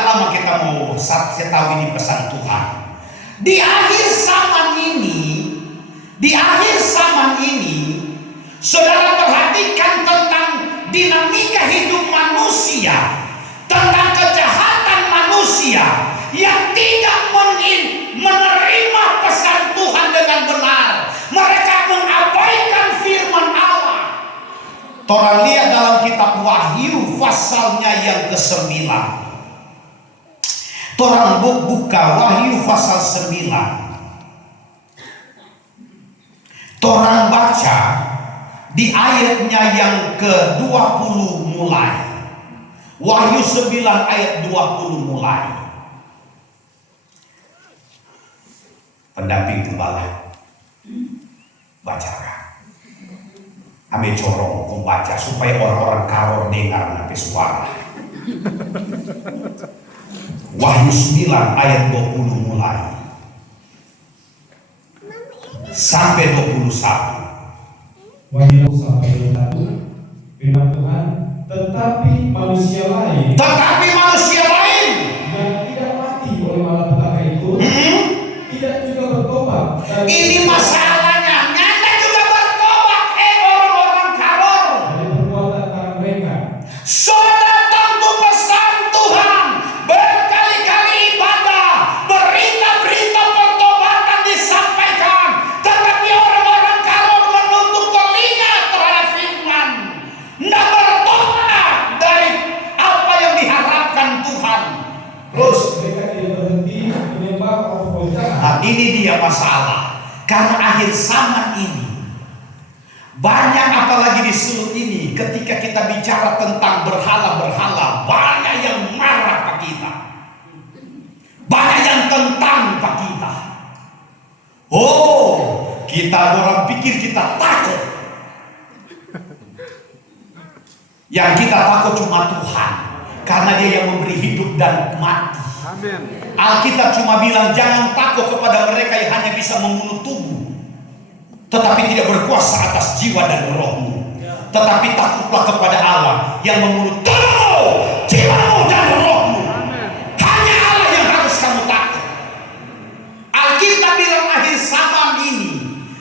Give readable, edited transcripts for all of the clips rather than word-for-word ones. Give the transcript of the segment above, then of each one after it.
Sejak lama kita mau tahu ini pesan Tuhan. Di akhir zaman ini, saudara perhatikan tentang dinamika hidup manusia, tentang kejahatan manusia yang tidak menerima pesan Tuhan dengan benar. Mereka mengabaikan firman Allah. Torang lihat dalam kitab Wahyu pasalnya yang ke-9. Torang buka Wahyu pasal 9. Torang baca di ayatnya yang ke-20 mulai. Wahyu 9 ayat 20 mulai. Pendamping gembala, bacakan. Ame corong membaca supaya orang-orang karor dengar nanti suara. Wahyu 9 ayat 20 mulai sampai 21. Wahyu 21 firman Tuhan, tetapi manusia lain yang tidak mati oleh malapetaka itu tidak juga bertobat. Ini masalahnya, nyanda juga bertobat, orang-orang karor. Dari perbuatan tangan mereka. Sudah tentu pesan Tuhan, berkali-kali ibadah, berita-berita pertobatan disampaikan, tetapi orang-orang karor menutup telinga terhadap firman, tidak bertobat dari apa yang diharapkan Tuhan. Terus Mereka tidak berhenti menyembah roh jahat. nah, ini dia masalah. Karena akhir zaman ini banyak, apalagi di Sulut ini, ketika kita bicara tentang berhala-berhala, banyak yang marah Pak kita, banyak yang tentang Pak kita. Oh, kita orang pikir kita takut. Yang kita takut cuma Tuhan, karena Dia yang memberi hidup dan mati. Amin. Alkitab cuma bilang jangan takut kepada mereka yang hanya bisa membunuh tubuh, tetapi tidak berkuasa atas jiwa dan rohmu. Tetapi takutlah kepada Allah yang membunuh tubuhmu, jiwamu dan rohmu. Hanya Allah yang harus kamu takut. Alkitab bilang akhir zaman ini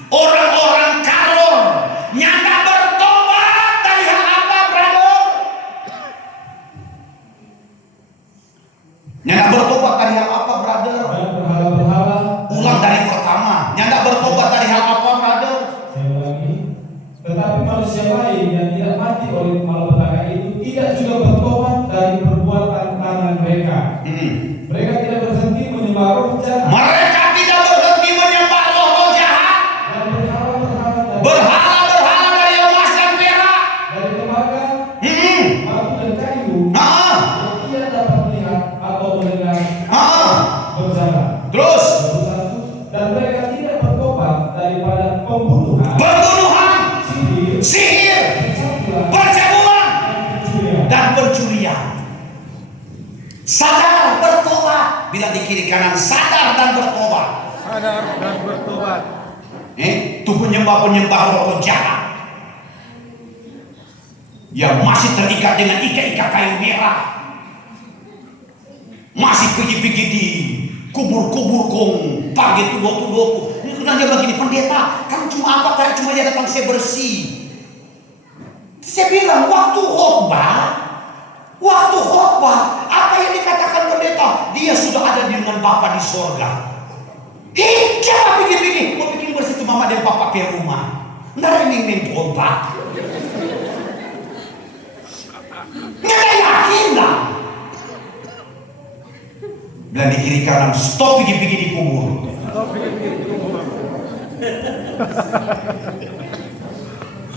orang-orang karor nyanda bertobat dari hal apa, brother? Nyanda bertobat dari hal apa, brother? Dan berhala-berhala. Ulang dari pertama. Nyanda bertobat dari hal apa, brother? Saya ulangi. Tetapi manusia lain yang tidak mati oleh malapetaka itu tidak juga bertobat dari perbuatan tangan mereka. Mereka tidak berhenti menyembah roh jahat Mereka tidak berhenti menyembah roh-roh jahat, dan berhala-berhala berhala-berhala dari emas dan perak, dari tembaga, batu dan kayu Ah. yang tidak dapat melihat atau mendengar Ah. berjalan. Terus 21. Dan mereka tidak bertobat daripada pembunuhan, pembunuhan, sihir, sihir, percabulan, percabulan, dan pencurian. dan pencurian. Sadar bertobat. Bilang di kiri kanan, sadar dan bertobat. Sadar dan bertobat. Itu penyembah-penyembah roh jahat yang masih terikat dengan ikat-ikat kayu merah, masih pergi-pergi di kubur-kubur kong pagi tuh. Ini dia begini, pendeta kan cuma apa, kan cuma dia datang saya bersih. Saya bilang waktu khotbah apa yang dikatakan pendeta, dia sudah ada dengan Bapa di sorga. Siapa pikir-pikir mau bikin bersih itu mama dan papa ke rumah, nggak ini khotbah, nggak yakin lah. Bilang di kiri kanan, stop pikir-pikir di kubur.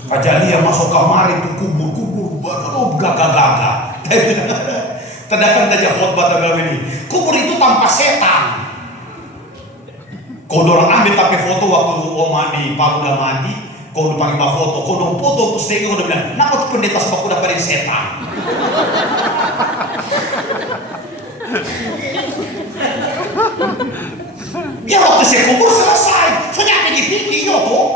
Kajalia masuk kamar itu kubur gagah-gagah. Sedangkan aja khotbah dalam ini, kubur itu tanpa setan. Kau dorang ambil tapi foto waktu mandi, Pak udah mandi, kau udah pakai foto, kau udah foto terus dia udah bilang, kenapa tuh pendeta sebab udah pada setan? Ya waktu saya kubur selesai, sudah ada di pikir yo tuh.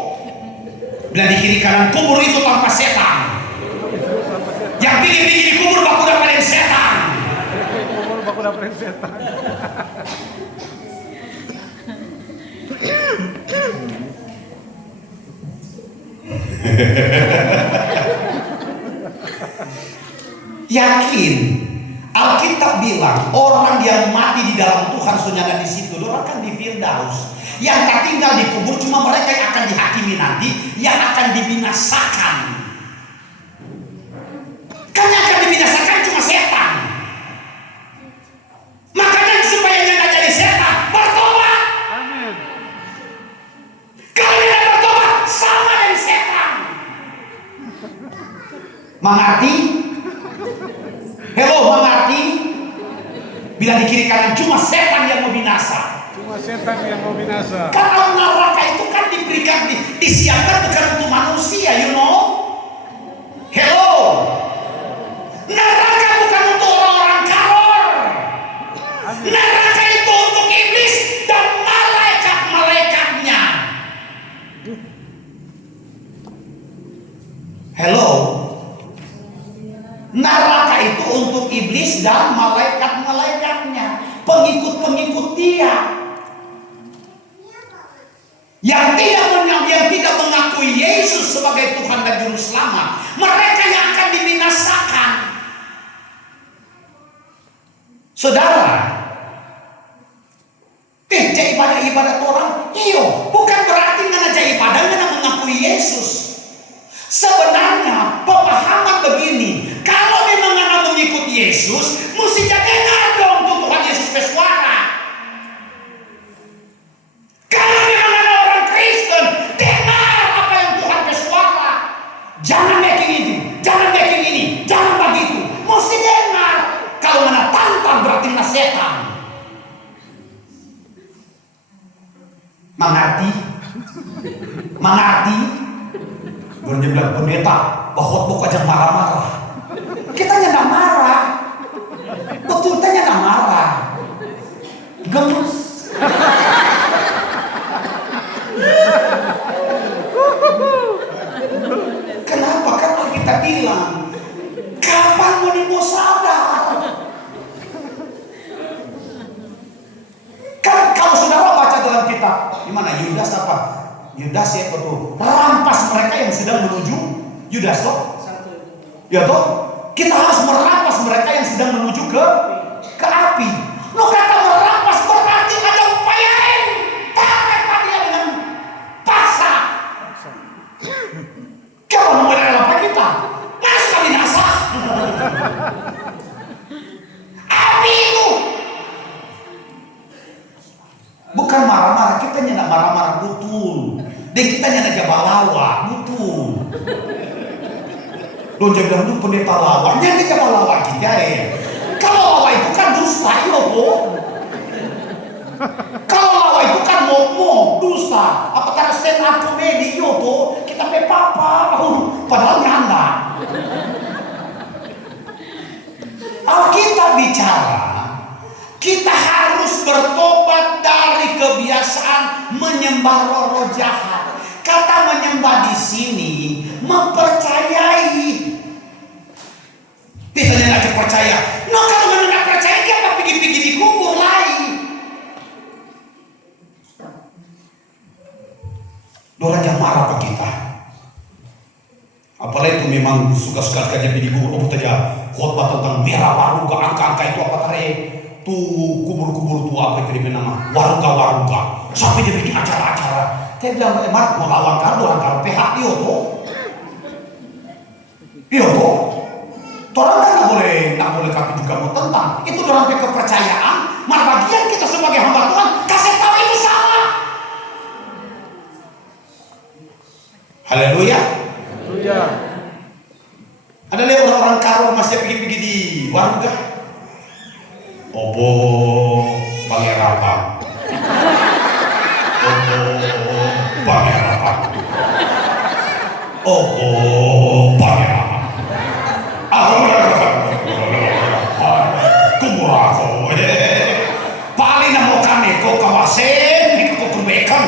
Bilang di kiri kanan, kubur itu tanpa setan. Yang pikir-pikir di kubur baku udah pada setan. kepada setan. Yakin, Alkitab bilang orang yang mati di dalam Tuhan sunyana di situ, orang kan di Firdaus. Yang tak tinggal di kubur cuma mereka yang akan dihakimi nanti, yang akan dibinasakan. Kan yang akan dibinasakan cuma setan. Makanya supaya dia nggak jadi setan, bertobat. Amin. Kalau dia bertobat, sama dengan setan. Mengerti? Hello, mengerti? Bila di kiri kanan cuma setan yang mau binasa. Cuma setan yang mau binasa. Karena neraka itu kan diberikan, disiapkan bukan untuk manusia, you know? Hello. Neraka bukan untuk orang-orang karor. Neraka itu untuk iblis dan malaikat-malaikatnya. Hello. Neraka itu untuk iblis dan malaikat-malaikatnya, pengikut-pengikut dia. Yang tidak mengakui Yesus sebagai Tuhan dan Juru Selamat, mereka yang akan dibinasakan. Saudara, jadi ibadah orang, iyo, bukan berarti ngana ibadah ngana mengakui Yesus. Sebenarnya pemahaman begini, kalau memang ngana mengikut Yesus, mesti dengar dong tuh Tuhan Yesus bersuara. Kalau memang ada orang Kristen, dengar apa yang Tuhan bersuara. Jangan making itu, jangan making ini, jangan begitu. Mesti dengar. Kalau mana tantang berarti mana setan. Mengerti? Mengerti? Baru dia bilang, pendeta, bahwa bukan aja marah-marah. Kita nggak marah. Betul, kita nggak marah. Gemes. Kenapa? Karena kita bilang, kapan mau sadar? Kan kalau saudara baca dalam kitab, di mana Yudas apa? Yudas ya betul. Rampas mereka yang sedang menuju Yudas toh? Ya toh? Kita harus merampas mereka yang sedang menuju ke api. Lo kata merampas berarti ada upayain. Tarik dia dengan paksa. Kalau mau apa kita? Masa binasa? Api itu. Bukan marah-marah, kita nyana marah-marah betul. Dan kita nyana jabalawa betul. Lo jangan bilang pendeta lawa, nyana jabalawa kita ya. Kalau lawa itu kan dusta, iya po. Kalau lawa itu kan momok, dusta. Apakah stand up comedy, iya po. Kita pe papa, padahal nyanda. Alkitab bicara, kita harus bertobat dari kebiasaan menyembah roh jahat. Kata menyembah di sini mempercayai. Ditanya lagi percaya. No, kalau mana nak percaya dia apa pergi-pergi di kubur lain. Orang yang marah ke kita. Apalagi itu memang suka-suka saja di kubur. Oh, saja khotbah tentang merah waruga, angka-angka itu apa tadi? Tuh kubur-kubur tuh apa itu nama waruga sampai dia bikin acara-acara. Dia bilang Mark mau lawan karo PH iyo tuh orang kan nggak boleh kaki juga mau tentang itu dalam kepercayaan. Malah bagian kita sebagai hamba Tuhan kasih tahu itu salah. Haleluya. Haleluya. Ada lihat orang-orang karo masih pergi-pergi di waruga. Obo Pangerapa. Obo Pangerapa. Obo Pangerapa. Kumurako. Paling na mo kami ko kawasen, hindi ko kumekan.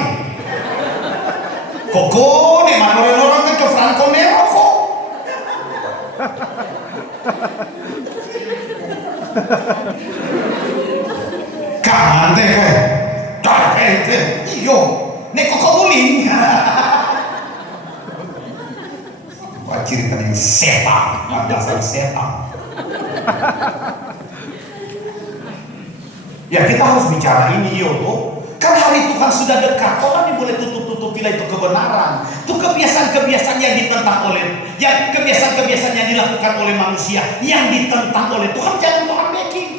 Koko ni manurin-orang ke Franco Nero ko. rekening setan, dasar setan. Ya kita harus bicara ini Yoto. Kan hari Tuhan sudah dekat, orang boleh tutup-tutupilah itu kebenaran. Itu kebiasaan-kebiasaan yang ditentang oleh, yang kebiasaan-kebiasaan yang dilakukan oleh manusia, yang ditentang oleh Tuhan, jangan Tuhan making.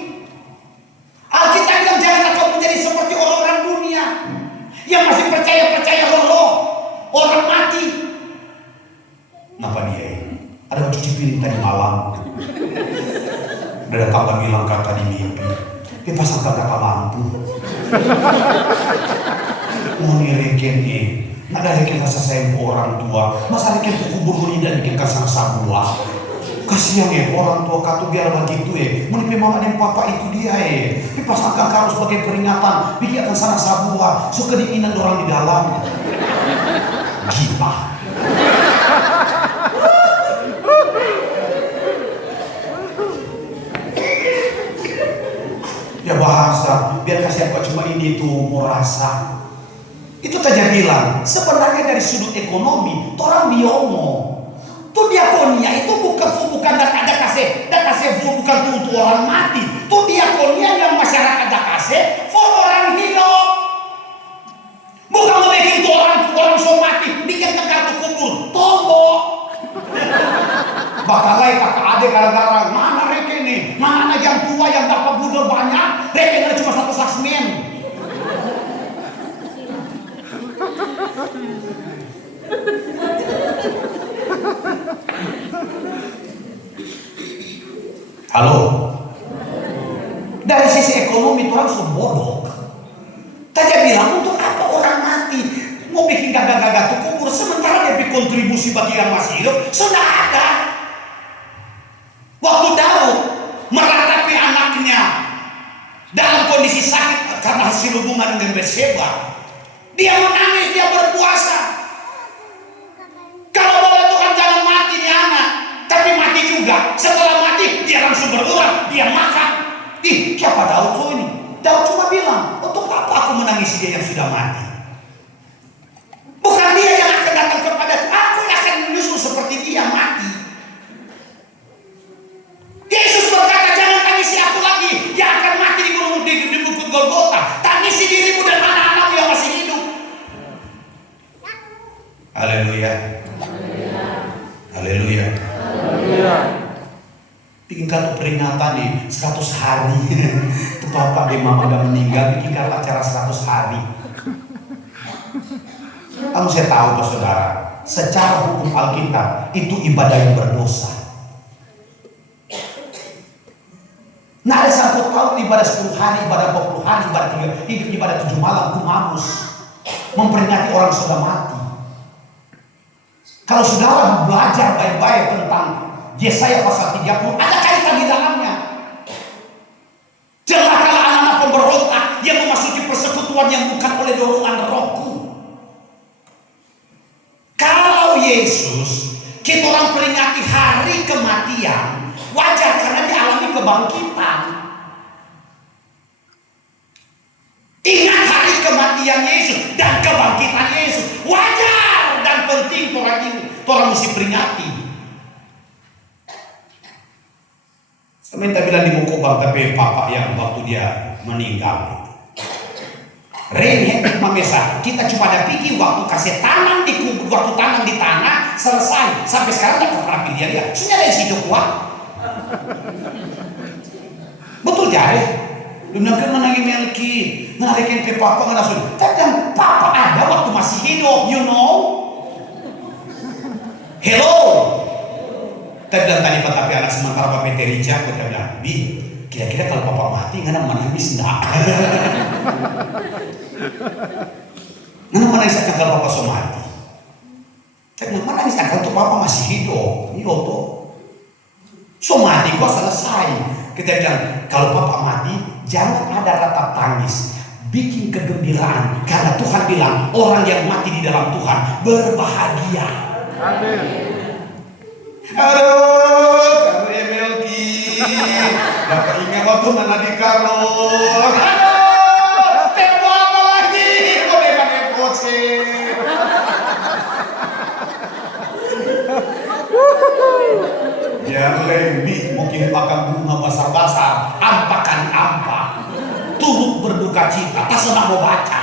Alkitab bilang jangan engkau menjadi seperti orang-orang dunia yang masih percaya roh, orang mati. Kenapa dia ini? Ada yang cuci piring tadi malam. Ada kakak bilang kakak di mimpi. Dia pasang kata lampu. Mau nireken ada reken rasa sayang ke orang tua. Masa reken ke kubur ini dan bikin kasang sabua. Kasihan orang tua katu biar begitu menipu mama dan papa itu dia Tapi pasang kakak harus sebagai peringatan. Bikin akan sana sabua. So kedinginan orang di dalam. Gila. Ya bahasa, biar kasihan kok cuma ini tuh mau rasa. Itu saja bilang, sebenarnya dari sudut ekonomi, orang biomo. Tuh diakonia itu bukan ada kasih bukan untuk orang mati. Tuh diakonia yang masyarakat ada kasih for orang hidup. Bukan membuat itu orang so mati, bikin ke kartu kubur, tombok. Bakalai kakak adik gara-gara mana reken nih, mana yang tua yang dapat budel banyak, reken ada cuma satu saksmen. Halo. Dari sisi ekonomi orang bodoh. Tadi bilang untuk apa orang mati mau bikin gagah-gagah tuh kubur sementara dia berkontribusi bagi yang masih hidup sudah ada. Waktu Daud meratapi anaknya dalam kondisi sakit karena hasil hubungan dengan Bathsheba, dia menangis, dia berpuasa. Kalau boleh Tuhan jangan mati nih anak, tapi mati juga. Setelah mati dia langsung berulang, dia makan. Ih, siapa Daud so ini? Daud cuma bilang, untuk apa aku menangisi dia yang sudah mati? Bukan dia yang akan datang kepada aku, yang akan menyusul seperti dia mati. Yesus berkata, jangan tangisi aku lagi yang akan mati di gunung di bukit Golgota. Tangisi dirimu dan anak-anakmu yang masih hidup. Haleluya. Haleluya. Bikin kartu peringatan nih 100 hari. Itu papa dan mama udah meninggal, bikin kartu acara 100 hari. Kamu saya tahu saudara, secara hukum Alkitab itu ibadah yang berdosa. Nah ada sangkut paut ibadah 10 hari, ibadah 40 hari, ibadah 7 malam, kumamus. Memperingati orang sudah mati. Kalau saudara belajar baik-baik tentang Yesaya pasal 30, ada kaitan di dalamnya. Celakalah anak-anak pemberontak yang memasuki persekutuan yang bukan oleh dorongan rohku. Kalau Yesus, kita orang peringati hari kematian, wajar karena dialami kebangkitan. Ingat hari kematian Yesus dan kebangkitan Yesus, wajar dan penting orang ini, orang mesti peringati. Saya minta bilang di Mukobang, tapi papa yang waktu dia meninggal. Rene, mamesa, kita cuma ada pikir waktu kasih tanam di kubur, waktu tanam di tanah selesai. Sampai sekarang tak pernah pilih dia. Sudah ada hidup kuat. Betul jare. Dia menangi Melki, menarikin ke papa nggak langsung. Tapi papa ada waktu masih hidup, you know. Hello. Tadi bilang tadi tapi anak sementara Bapak Terija, kita bilang, Bi, kira-kira kalau papa mati nggak menangis enggak? Nggak menangis akan kalau papa so mati. Tapi menangis akan tuh papa masih hidup, iya tuh. So mati kok selesai. Kita bilang kalau papa mati jangan ada ratap tangis, bikin kegembiraan karena Tuhan bilang orang yang mati di dalam Tuhan berbahagia. Amin. Aduh, kamu Melki, dapat ingat waktu mana di Karol. Aduh, tempo apa lagi? Kok depan airport sih? Dan lebih mungkin makan bunga basar-basar, ampakan ampak, turut berduka cita, tak senang mau baca.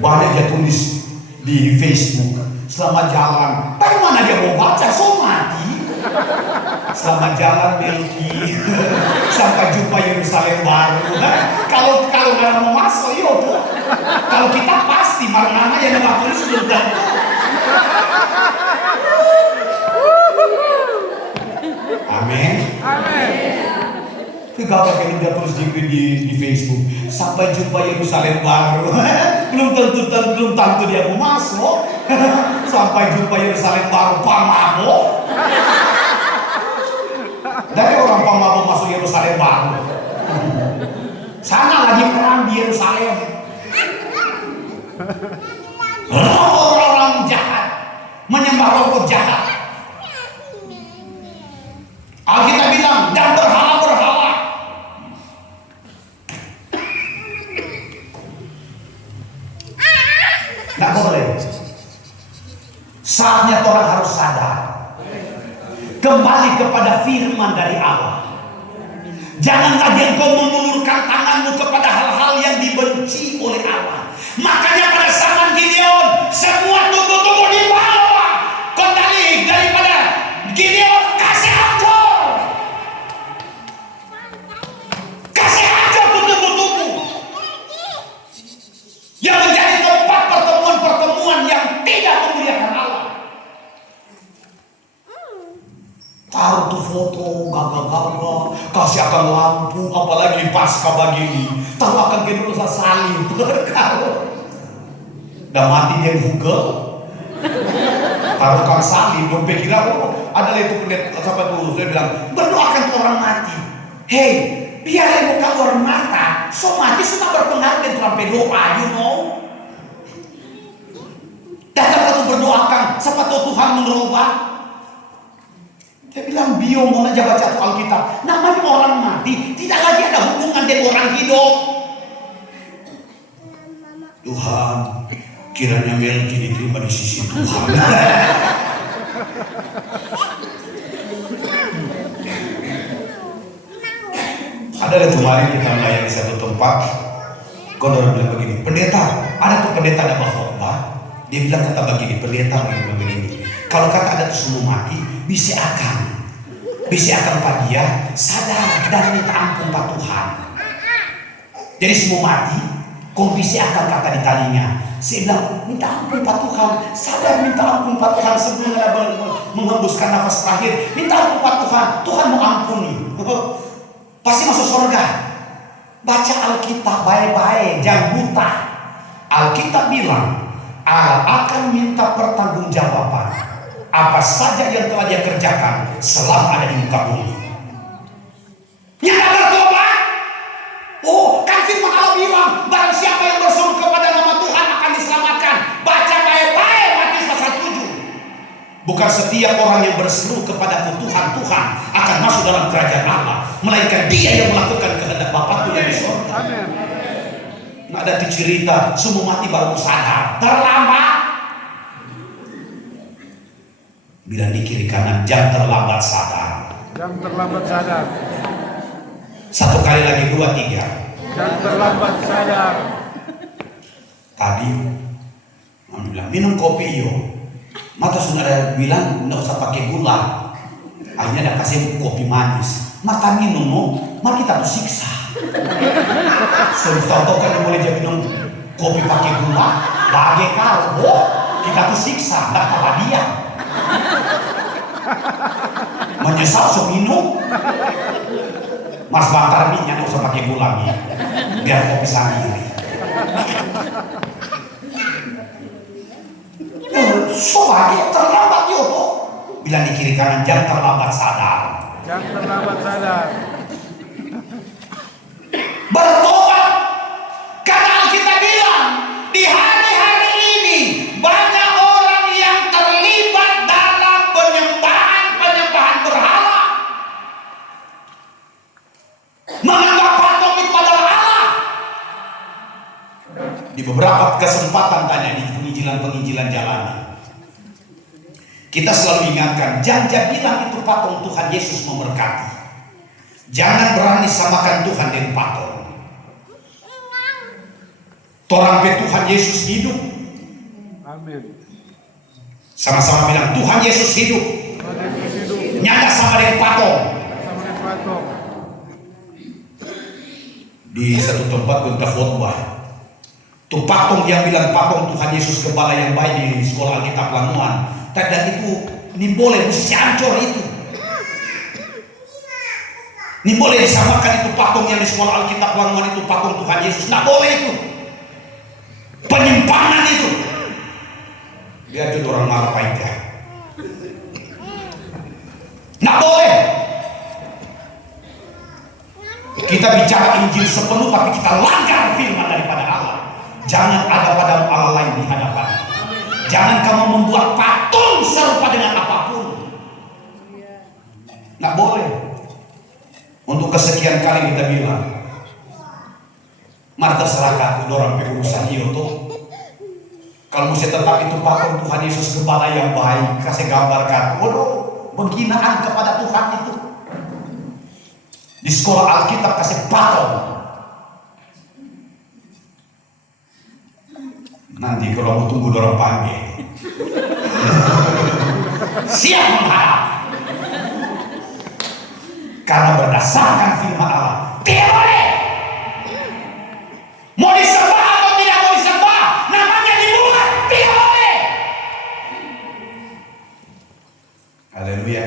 Banyak dia tulis di Facebook, selamat jalan. Bagaimana dia mau baca? So mati. Selamat jalan Melki. Sampai jumpa Yerusalem baru. Kalau nggak mau masuk, yo tuh. Kalau kita pasti mana yang nggak tulis belum tentu. Amin. Amin. Gak pakai dia tulis di Facebook. Sampai jumpa Yerusalem baru. belum tentu dia mau masuk. Sampai jumpa Yerusalem baru Pamabo. Dari orang Pamabo masuk Yerusalem baru. Sana lagi perang di Yerusalem. Orang jahat menyembah roh jahat. Alkitab bilang dan berhala. Nggak boleh. Saatnya orang harus sadar. Kembali kepada firman dari Allah. Jangan lagi engkau mengulurkan tanganmu kepada hal-hal yang dibenci oleh Allah. Makanya pada zaman Gideon, semua tubuh-tubuh dibawa kembali daripada Gideon kasih hancur. Kasih hancur tubuh-tubuh. Yang menjadi tempat pertemuan-pertemuan yang tidak memuliakan Allah. Taruh tuh foto, gagah-gagah, kasih akan lampu, apalagi pasca begini. Tahu akan kita usah salib berkau. Udah mati dia Google. Taruhkan salib, dong pikirnya ada itu pendeta siapa tuh, saya bilang berdoakan ke orang mati. Hey, biar muka orang mata, so mati sudah berpengaruh dan sampai doa, you know. Datang ke berdoakan, siapa tahu Tuhan merubah. Dia bilang bio mau aja baca Alkitab. Namanya orang mati tidak lagi ada hubungan dengan orang hidup. Tuhan, kiranya Melki diterima di sisi Tuhan. Ada kemarin kita melayani satu tempat. Kalau orang bilang begini, pendeta, ada tuh pendeta ada khotbah. Dia bilang kata begini, pendeta begini. Kalau kata ada tuh semua mati, bisa akan dia sadar dan minta ampun Pak Tuhan. Jadi semua mati, kau bisa akan kata di talinya. Saya bilang minta ampun Pak Tuhan, sadar minta ampun Pak Tuhan sebelum ada menghembuskan nafas terakhir. Minta ampun Pak Tuhan, Tuhan mau ampuni. Pasti masuk surga. Baca Alkitab baik-baik, jangan buta. Alkitab bilang Allah akan minta pertanggungjawaban apa saja yang telah dia kerjakan selama ada di muka bumi. Nyata bertobat. Oh, kan firman Allah bilang barang siapa yang berseru kepada nama Tuhan akan diselamatkan. Baca baik-baik Matius pasal 7. Bukan setiap orang yang berseru kepada Tuhan akan masuk dalam kerajaan Allah, melainkan dia yang melakukan kehendak Bapakku yang di surga. Nggak ada cerita semua mati baru sadar, terlambat. Bilang di kiri kanan, jangan terlambat sadar. Jangan terlambat sadar. Satu kali lagi, 2, 3. Jangan terlambat sadar. Tadi Mami bilang minum kopi yo. Mata saudara bilang nggak usah pakai gula. Akhirnya ada kasih kopi manis. Mata minum no, mari kita tersiksa. Sebab tahu kan yang boleh jadi minum kopi pakai gula, bagai kau, kita tersiksa, nggak kalah dia. Menyesal so minum. Mas bakar minyak nggak usah pakai gula nih, biar kopi sendiri. So lagi terlambat yo tuh. Bilang di kiri kanan jangan terlambat sadar. Jangan terlambat sadar. Bertobat. Karena Alkitab bilang di hari-hari ini banyak orang yang terlibat dalam penyembahan berhala. Menganggap patung itu adalah Allah. Di beberapa kesempatan tanya di penginjilan jalanan, kita selalu ingatkan, jangan bilang itu patung Tuhan Yesus memberkati. Jangan berani samakan Tuhan dengan patung. Torang pe Tuhan Yesus hidup. Amin. Sama-sama bilang Tuhan Yesus hidup. Tuhan Yesus hidup. Nyata sama dengan patung. Sama dengan patung. Di satu tempat untuk khotbah, tuh patung yang bilang patung Tuhan Yesus Gembala yang baik di sekolah Alkitab Lamongan, dan itu ini boleh mesti hancur itu. Ini boleh disamakan itu patung yang di sekolah Alkitab Lamongan itu patung Tuhan Yesus, nggak boleh itu. Penyimpangan itu. Biar itu orang marah pahitnya. Nggak boleh. Kita bicara Injil sepenuh tapi kita langgar firman daripada Allah. Jangan ada pada Allah lain di hadapan. Jangan kamu membuat patung serupa dengan apapun. Nggak boleh. Untuk kesekian kali kita bilang, mari terserah aku dorang urusan iyo tuh. Kalau mesti tetap itu patung Tuhan Yesus Gembala yang baik, kasih gambarkan. Waduh, penghinaan kepada Tuhan itu. Di sekolah Alkitab kasih patung. Nanti kalau mau tunggu dorang panggil, siap menghadap. Karena berdasarkan firman Allah, tidak boleh. Mau disembah atau tidak mau disembah, namanya dibuat, tidak boleh. Haleluya.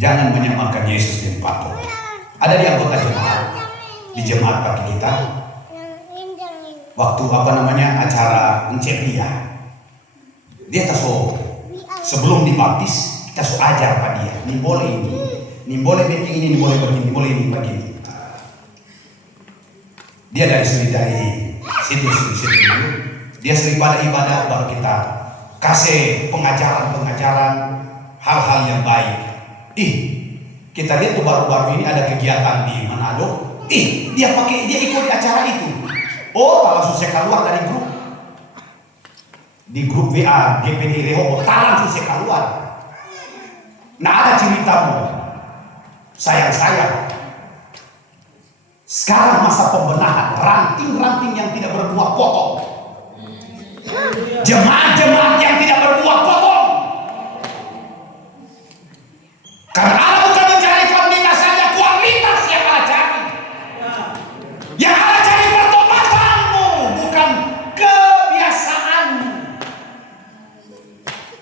Jangan menyamakan Yesus dengan patung. Ada di anggota jemaat, di jemaat pagi kita, waktu acara Encepia, dia tahu sebelum dibaptis kita so ajar pada dia, ini boleh begini, ini boleh begini, ini boleh ini begini. Dia dari situ dulu, dia sering pada ibadah, baru kita kasih pengajaran hal-hal yang baik. Kita lihat tuh baru-baru ini ada kegiatan di Manado. Dia ikut di acara itu. Langsung saya keluar dari grup. Di grup WA GPD Rehoboth, langsung saya keluar. Nah, ada ceritamu. Sayang. Sekarang masa pembenahan, ranting-ranting yang tidak berbuah potong. Jemaat-jemaat yang tidak berbuah potong. Karena Allah bukan mencari kuantitas saja, kualitas yang Allah cari. Yang Allah cari pertobatanmu, bukan kebiasaanmu.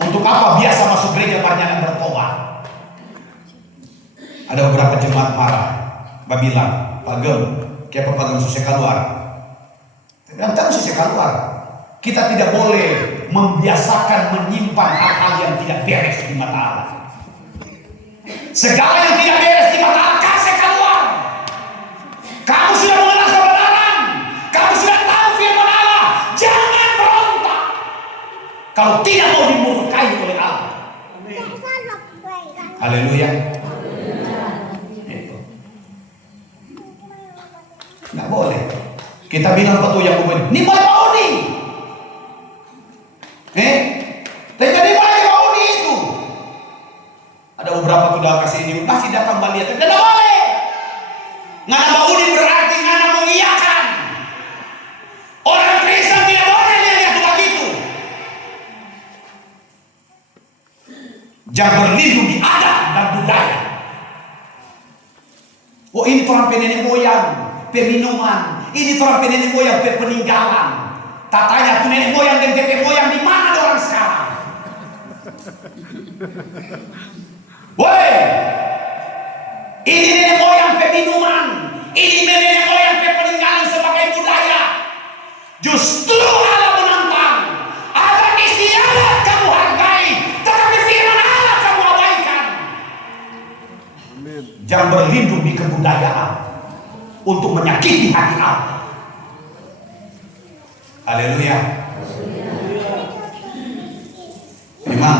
Untuk apa biasa masuk gereja banyak yang bertobat? Ada beberapa jemaat marah, bilang, Pak Gem, kayak Pak Gem susah keluar. Yang tahu susah keluar. Kita tidak boleh membiasakan menyimpan hal-hal yang tidak beres di mata Allah. Segala yang tidak beres di mata Allah, kasih keluar. Kamu sudah mengenal kebenaran, kamu sudah tahu firman Allah, jangan berontak. Kalau tidak mau dimurkai oleh Allah. Haleluya. Nggak boleh. Kita bilang betul yang umum, ini boleh mau nih. Tapi boleh mau nih itu. Ada beberapa sudah kasih ini masih datang balik, tidak boleh. Ngana baudi berarti ngana mengiyakan. Orang Kristen tidak boleh lihat begitu. Jangan berlindung di adat dan budaya. Ini orang nenek moyang, peminuman. Ini orang nenek moyang, peninggalan. Tatanya tuh nenek moyang dan nenek moyang di mana ada orang sekarang? Ini nenek moyang peminuman, ini nenek moyang peninggalan sebagai budaya. Justru Allah menantang, agar istiadat kamu hargai, tetapi firman Allah kamu abaikan. Jangan berlindung di kebudayaan untuk menyakiti hati Allah. Haleluya. Memang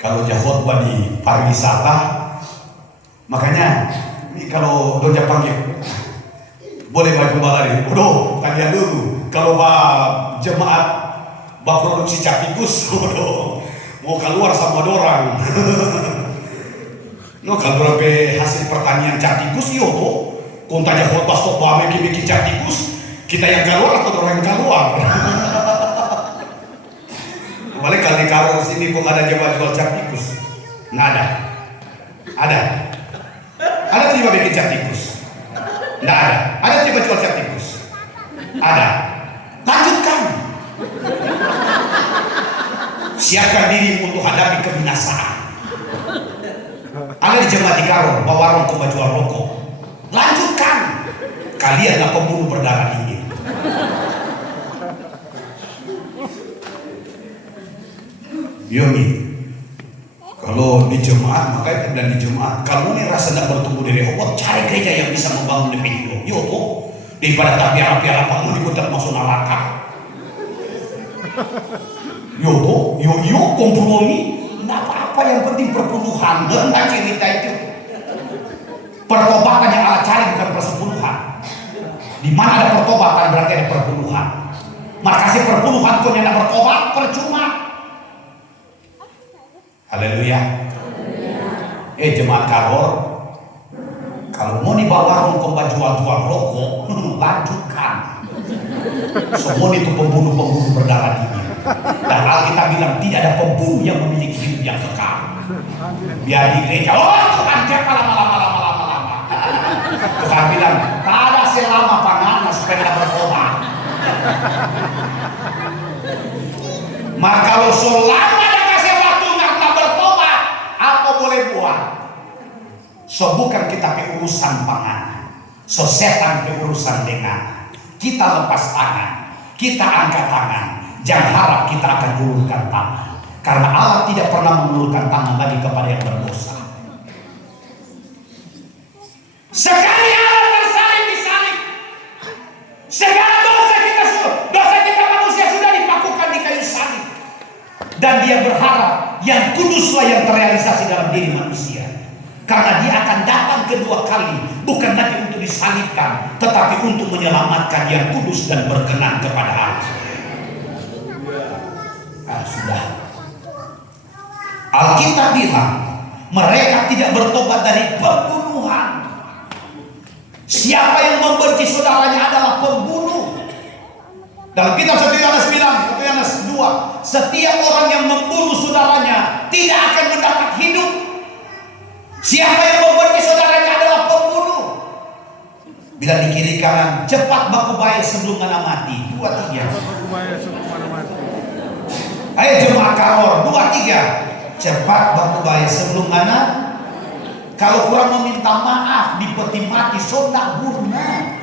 kalau khotbah di pariwisata, makanya ini kalau doja panggil Boleh baju balari. Waduh, kalian dulu. Kalau jemaat produksi tikus, waduh, mau keluar sama dorang. No, kalau berapa hasil pertanian tikus, yo tuh. Kontanya khotbah stop bikin tikus, kita yang keluar atau orang yang keluar. Balik kali kalau sini kok ada jual tikus. Nggak ada. Ada tiba bikin tikus. Nggak ada. Ada tiba jual tikus. Ada. Lanjutkan. Siapkan diri untuk hadapi kebinasaan. Ada di jemaat di Karo, bawa warung ke jual rokok. Lanjutkan. Kalianlah pembunuh berdarah dingin. Yomi, kalau di jemaat, makanya dan di jemaat, kalau ini rasa tidak bertumbuh dari Allah, cari gereja yang bisa membangun lebih hidup. Yo tuh, daripada tak piala-piala bangun di kota masuk neraka. Yo tuh, yo kompromi, nggak apa-apa, yang penting perpuluhan. Nggak cerita itu. Pertobatan yang Allah cari bukan persepuluhan. Di mana ada pertobatan berarti ada perpuluhan. Makasih perpuluhan kau yang bertobat percuma. Haleluya. Jemaat Karor, kalau mau dibawa warung kembali jual-jual rokok, lanjutkan. Semua itu pembunuh berdarah dingin. Dan Alkitab bilang tidak ada pembunuh yang memiliki hidup yang kekal. Biar di gereja, Tuhan jangan lama-lama. Tuhan bilang, tak ada selama panganan supaya kita bertobat. Maka kalau selama ada kasih waktu kita bertobat, apa boleh buat? So bukan kita ke urusan panganan, so setan ke urusan dengan. Kita lepas tangan, kita angkat tangan. Jangan harap kita akan ulurkan tangan, karena Allah tidak pernah mengulurkan tangan lagi kepada yang berdosa. Sekali Allah tersalib disalib, segala dosa kita manusia sudah dipakukan di kayu salib, dan Dia berharap yang kuduslah yang terrealisasi dalam diri manusia, karena Dia akan datang kedua kali, bukan lagi untuk disalibkan, tetapi untuk menyelamatkan yang kudus dan berkenan kepada Allah. Sudah. Alkitab bilang mereka tidak bertobat dari pembunuhan. Siapa yang membenci saudaranya adalah pembunuh. Dalam kitab 1 Yohanes bilang, 1 Yohanes 2, setiap orang yang membunuh saudaranya tidak akan mendapat hidup. Siapa yang membenci saudaranya adalah pembunuh. Bila di kiri kanan, cepat baku baik sebelum mana mati. 2, 3. Ayo jemaat Karor, 2, 3. Cepat baku baik sebelum mana. Kalau kurang meminta maaf di peti mati, sondak guna.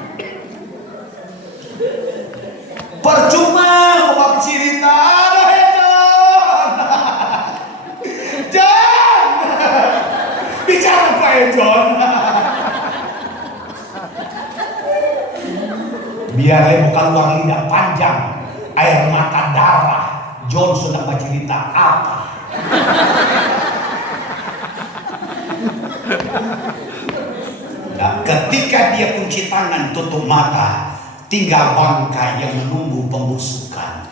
Percuma mau cerita ada John. Bicara apa ya John? Biar bukan luar lidah panjang, air mata darah. John sudah bercerita apa? Nah, ketika dia kunci tangan tutup mata, tinggal bangkai yang menunggu pembusukan.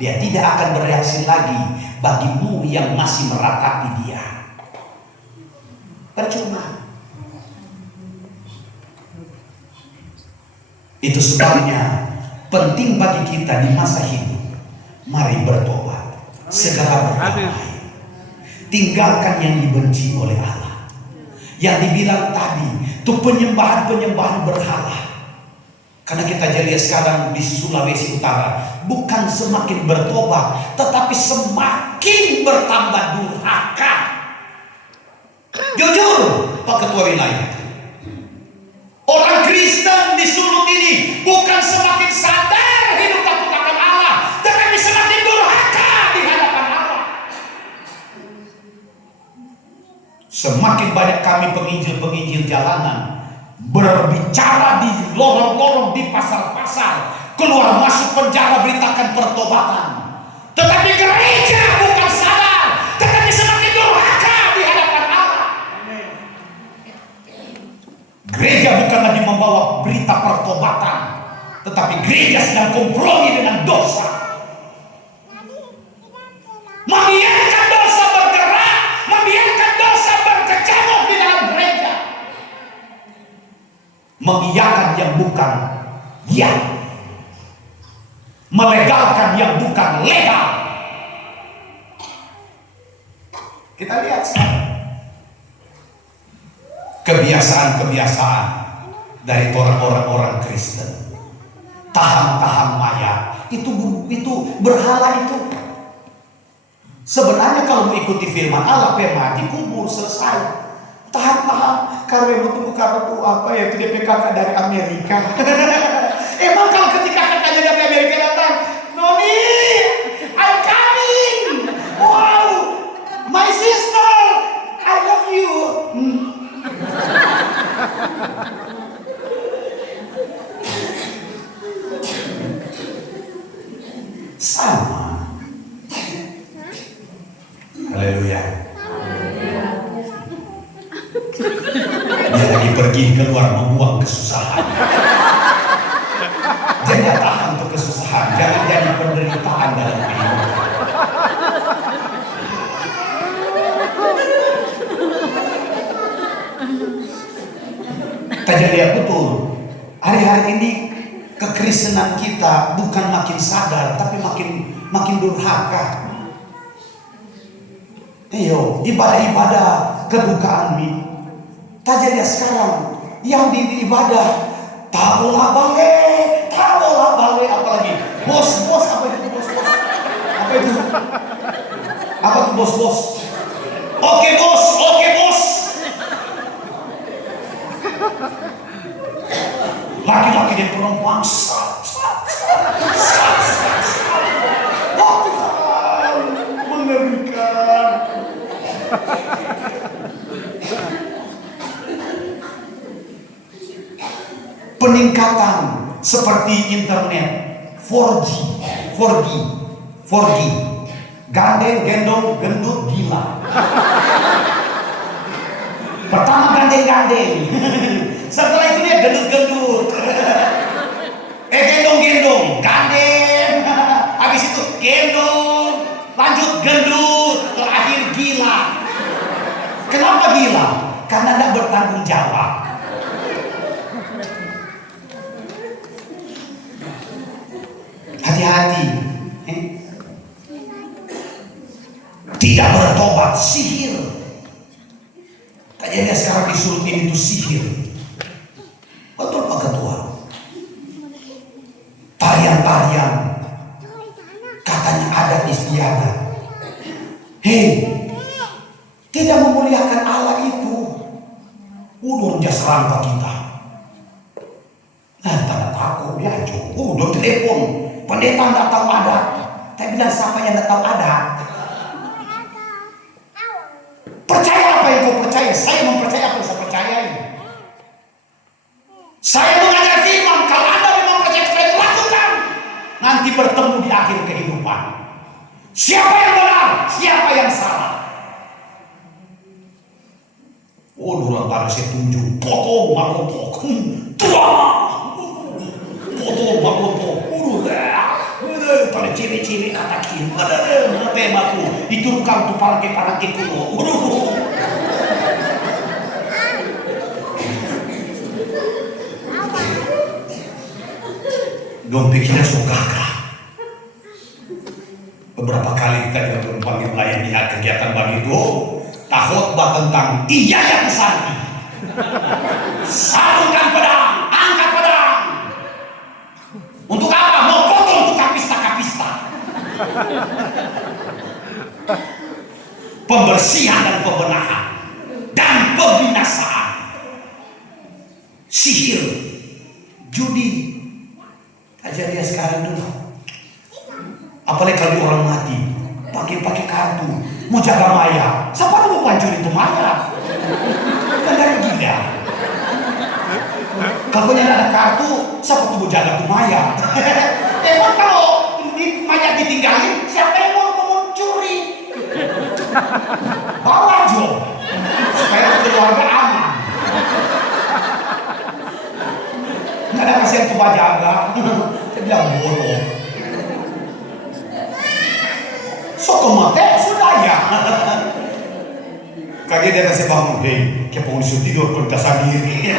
Dia tidak akan bereaksi lagi bagimu yang masih meratapi dia. Percuma. Itu sebabnya penting bagi kita di masa hidup, mari bertobat, segera berdamai. Tinggalkan yang dibenci oleh Allah. Yang dibilang tadi, itu penyembahan-penyembahan berhala. Karena kita jadi sekarang di Sulawesi Utara, bukan semakin bertobat, tetapi semakin bertambah durhaka. Jujur, Pak Ketua Wilayah, orang Kristen di Sulut ini bukan semakin sadar hidup takut akan Allah, tetapi semakin durhaka di hadapan Allah. Semakin banyak kami penginjil-penginjil jalanan berbicara di lorong-lorong, di pasar-pasar, keluar masuk penjara beritakan pertobatan, tetapi gereja bukan sadar, tetapi semakin durhaka di hadapan Allah. Gereja bukan lagi membawa berita pertobatan, tetapi gereja sedang kompromi dengan dosa. Membiarkan dosa bergerak, membiarkan dosa berkecamuk di dalam gereja. Mengiyakan yang bukan ya, melegalkan yang bukan legal. Kita lihat sekarang kebiasaan-kebiasaan dari orang-orang Kristen. Taham-taham maya itu berhala itu. Sebenarnya kalau mengikuti firman Allah, mati kubur selesai. Tahap-tahap karena itu apa ya, itu dia PKK dari Amerika. Emang kalau ketika kakaknya dari Amerika datang, Noni, I'm coming. Wow, my sister, I love you. Sama. Haleluya. Dia lagi pergi keluar membuang kesusahan. Jangan tahan untuk kesusahan, jangan jadi penderitaan dalam kehidupan. Kita lihat betul, hari-hari ini kekristenan kita bukan makin sadar, tapi makin durhaka. Iyo, ibadah-ibadah kedukaan ini. Kita lihat sekarang yang di ibadah tak bola balik, apalagi bos apa itu bos? Apa itu? Apa tuh bos? Oke bos. Laki-laki dan perempuan oh Tuhan, mengerikan. Peningkatan seperti internet 4G, gandeng, gendong, gendut, gila. Pertama gandeng, setelah itu dia gendut, gendong, gandeng, habis itu gendong, lanjut gendut, terakhir gila. Kenapa gila? Karena tidak bertanggung jawab. Hati-hati, tidak bertobat, sihir. Kayaknya sekarang disuruh ini itu sihir. Betul Pak Ketua? Tarian-tarian, katanya adat istiadat. Hei, tidak memuliakan Allah itu. Udah serang ke kita. Nah, tak takut dia aja. Udah telepon. Pendeta nggak tahu adat. Saya bilang siapa yang nggak tahu adat? Percaya apa yang kau percaya? Saya mempercaya apa yang saya percayai. Saya mengajar firman. Kalau Anda memang percaya, saya lakukan. Nanti bertemu di akhir kehidupan. Siapa yang benar? Siapa yang salah? Oh, orang taruh saya tunjuk. Potong maklopok. Tua. Potong maklopok. Pada cewek-cewek kata kini, mana temaku itu bukan tu parake kuno. Dong pikirnya sukakah? Beberapa kali kita juga berpanggil melayani kegiatan begitu, takut tentang iya yang kesanti. Sarungkan pedang, angkat pedang. Untuk apa? Mau potong untuk kapista. Pembersihan dan pembenahan dan pembinasaan. Sihir, judi. Aja dia sekarang dulu. Apalagi kalau orang mati, pakai kartu, mau jaga maya. Siapa mau pancuri itu maya? Kan dari gila. Kalau punya ada kartu, siapa tuh mau jaga tuh maya? Emang kalau mayat ditinggalin, siapa yang mau mencuri? Bawa aja supaya keluarga aman. ada kasihan tuh bajaga. Saya bilang bodoh. So kemate sudah ya. Kaget dia kasih bangun, hei, kayak pengulis tidur kalau kita sendiri.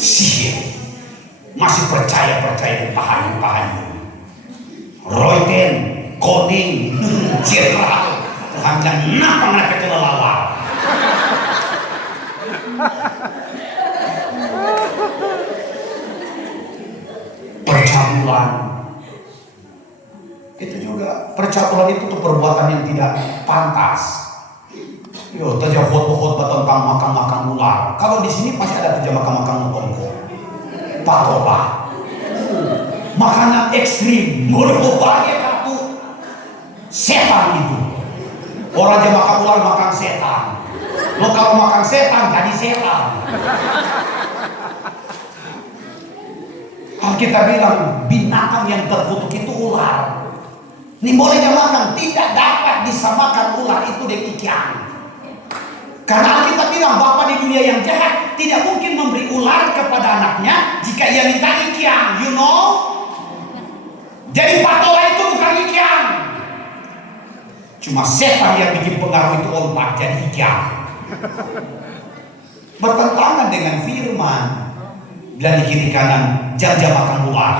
Sihir masih percaya di pahan. Royten, Koning, Jenderal, Tuhan bilang kenapa mereka kelelawar? Percabulan itu juga, percabulan itu tuh perbuatan yang tidak pantas. Yo, terjadi khotbah tentang makan ular. Kalau di sini pasti ada terjadi makan tongkol, patola, makanan ekstrim, berbagai kartu setan itu. Orang aja makan ular makan setan. Lo kalau makan setan jadi setan. Alkitab bilang binatang yang terkutuk itu ular. Ini boleh makan, tidak dapat disamakan ular itu dengan ikan. Karena Alkitab bilang Bapa di dunia yang jahat tidak mungkin memberi ular kepada anaknya jika ia minta ikan, you know. Jadi patola itu bukan ikan. Cuma setan yang bikin pengaruh itu ombak jadi ikan. Bertentangan dengan firman. Bilang di kiri kanan, jam-jam makan ular.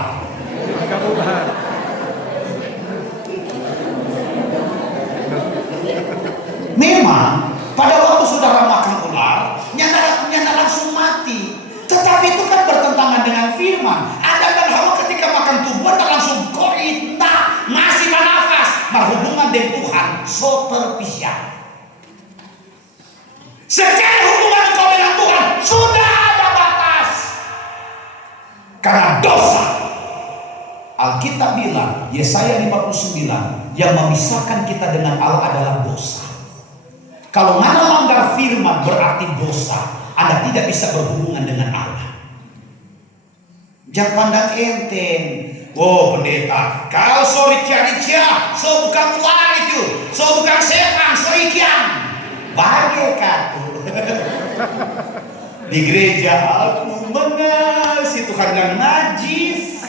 Memang pada waktu saudara makan ular, nyana langsung mati. Tetapi itu kan bertentangan dengan firman. Adam dan Hawa ketika makan tubuh langsung goit, masih bernafas, berhubungan dengan Tuhan, so terpisah. Sekian hubungan engkau dengan Tuhan sudah ada batas. Karena dosa. Alkitab bilang, Yesaya 59, yang memisahkan kita dengan Allah adalah dosa. Kalau Anda melanggar firman berarti dosa. Anda tidak bisa berhubungan dengan Allah. Jangan pandang enteng. Oh pendeta, kau so rica-rica, so bukan ular itu, so bukan setan, so ikan. Bagaikan di gereja aku mengasihi Tuhan yang najis.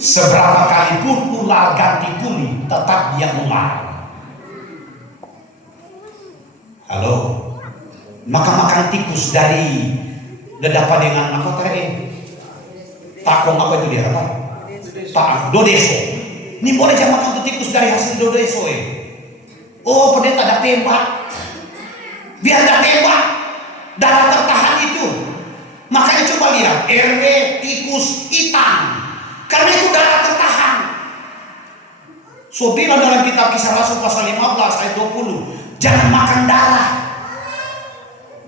Seberapa kali pun ular ganti kulit, tetap dia ular. Halo, makan tikus dari dedapan dengan apa tadi? Takong apa itu dia? Tak dodeso. Ini boleh jangan makan tikus dari hasil dodeso ya. Oh pendeta ada tembak. Biar ada tembak, darah tertahan itu. Makanya coba lihat RW tikus hitam. Karena itu darah tertahan. So bilang dalam kitab Kisah Rasul pasal 15 ayat 20, jangan makan darah.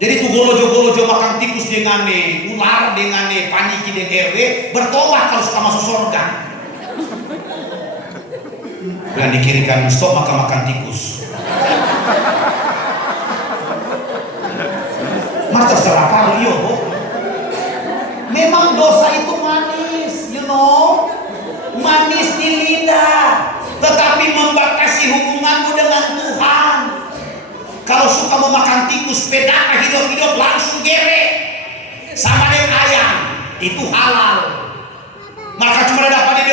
Jadi tuh golojo makan tikus dengan ular dengan paniki dengan RW, bertobat kalau suka masuk surga. Dan di kiri kanan stop makan tikus. Mas terserah kalau iya bu. Memang dosa itu manis, you know, manis di lidah, tetapi membatasi hubunganmu dengan Tuhan. Kalau suka mau makan tikus, pedaka hidup langsung gerek sama dengan ayam, itu halal. Maka cuma dapat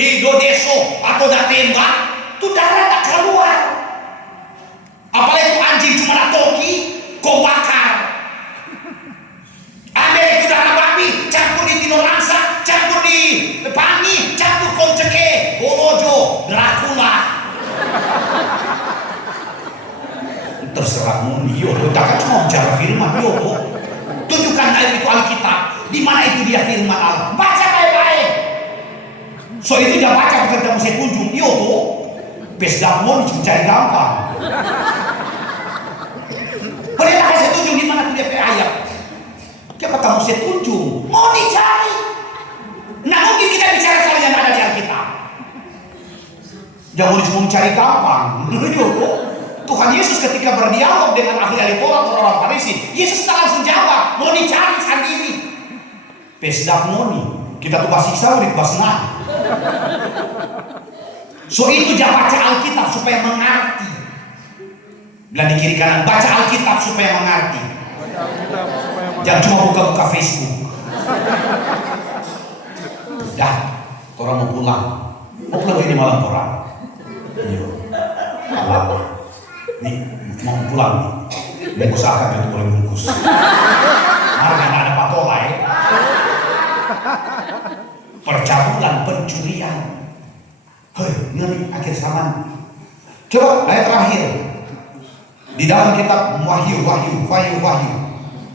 di dodeso atau dah tembak, itu darah tak keluar. Apalagi itu anjing cuma ada toki, kau bakar. Ambil itu darah babi, campur di tino langsa, campur di pangi, campur kau ceke, bolojo, Dracula. Terserahmu, yo, jangan cuma bicara firman, yo, tunjukkan ayat itu Alkitab, di mana itu dia firman Allah. Baca baik-baik. So itu dia baca bukan kamu saya kunjung, yo, pesdamon cari gampang. Boleh tak saya tunjuk di mana itu dia ayat? Siapa kamu saya tunjuk? Mau dicari. Nah mungkin kita bicara soal yang ada di Alkitab. Jangan cuma mencari gampang. Tuhan Yesus ketika berdialog dengan ahli Taurat orang Farisi, Yesus tak langsung jawab, mau dicari sendiri. Pesdamoni, Kita tuh basi saurit basna. So itu jangan baca Alkitab supaya mengerti. Bilang di kiri kanan, baca Alkitab supaya mengerti. Baca Alkitab supaya Jangan cuma buka-buka Facebook. Dah, orang mau pulang. Mau pulang ini malam orang. Iya. Malam. Nih, mau pulang nih. Bungkus akan itu boleh bungkus. Marga ada patola ya. Percabulan, pencurian. Hei, ngeri akhir zaman. Coba ayat terakhir di dalam kitab Wahyu.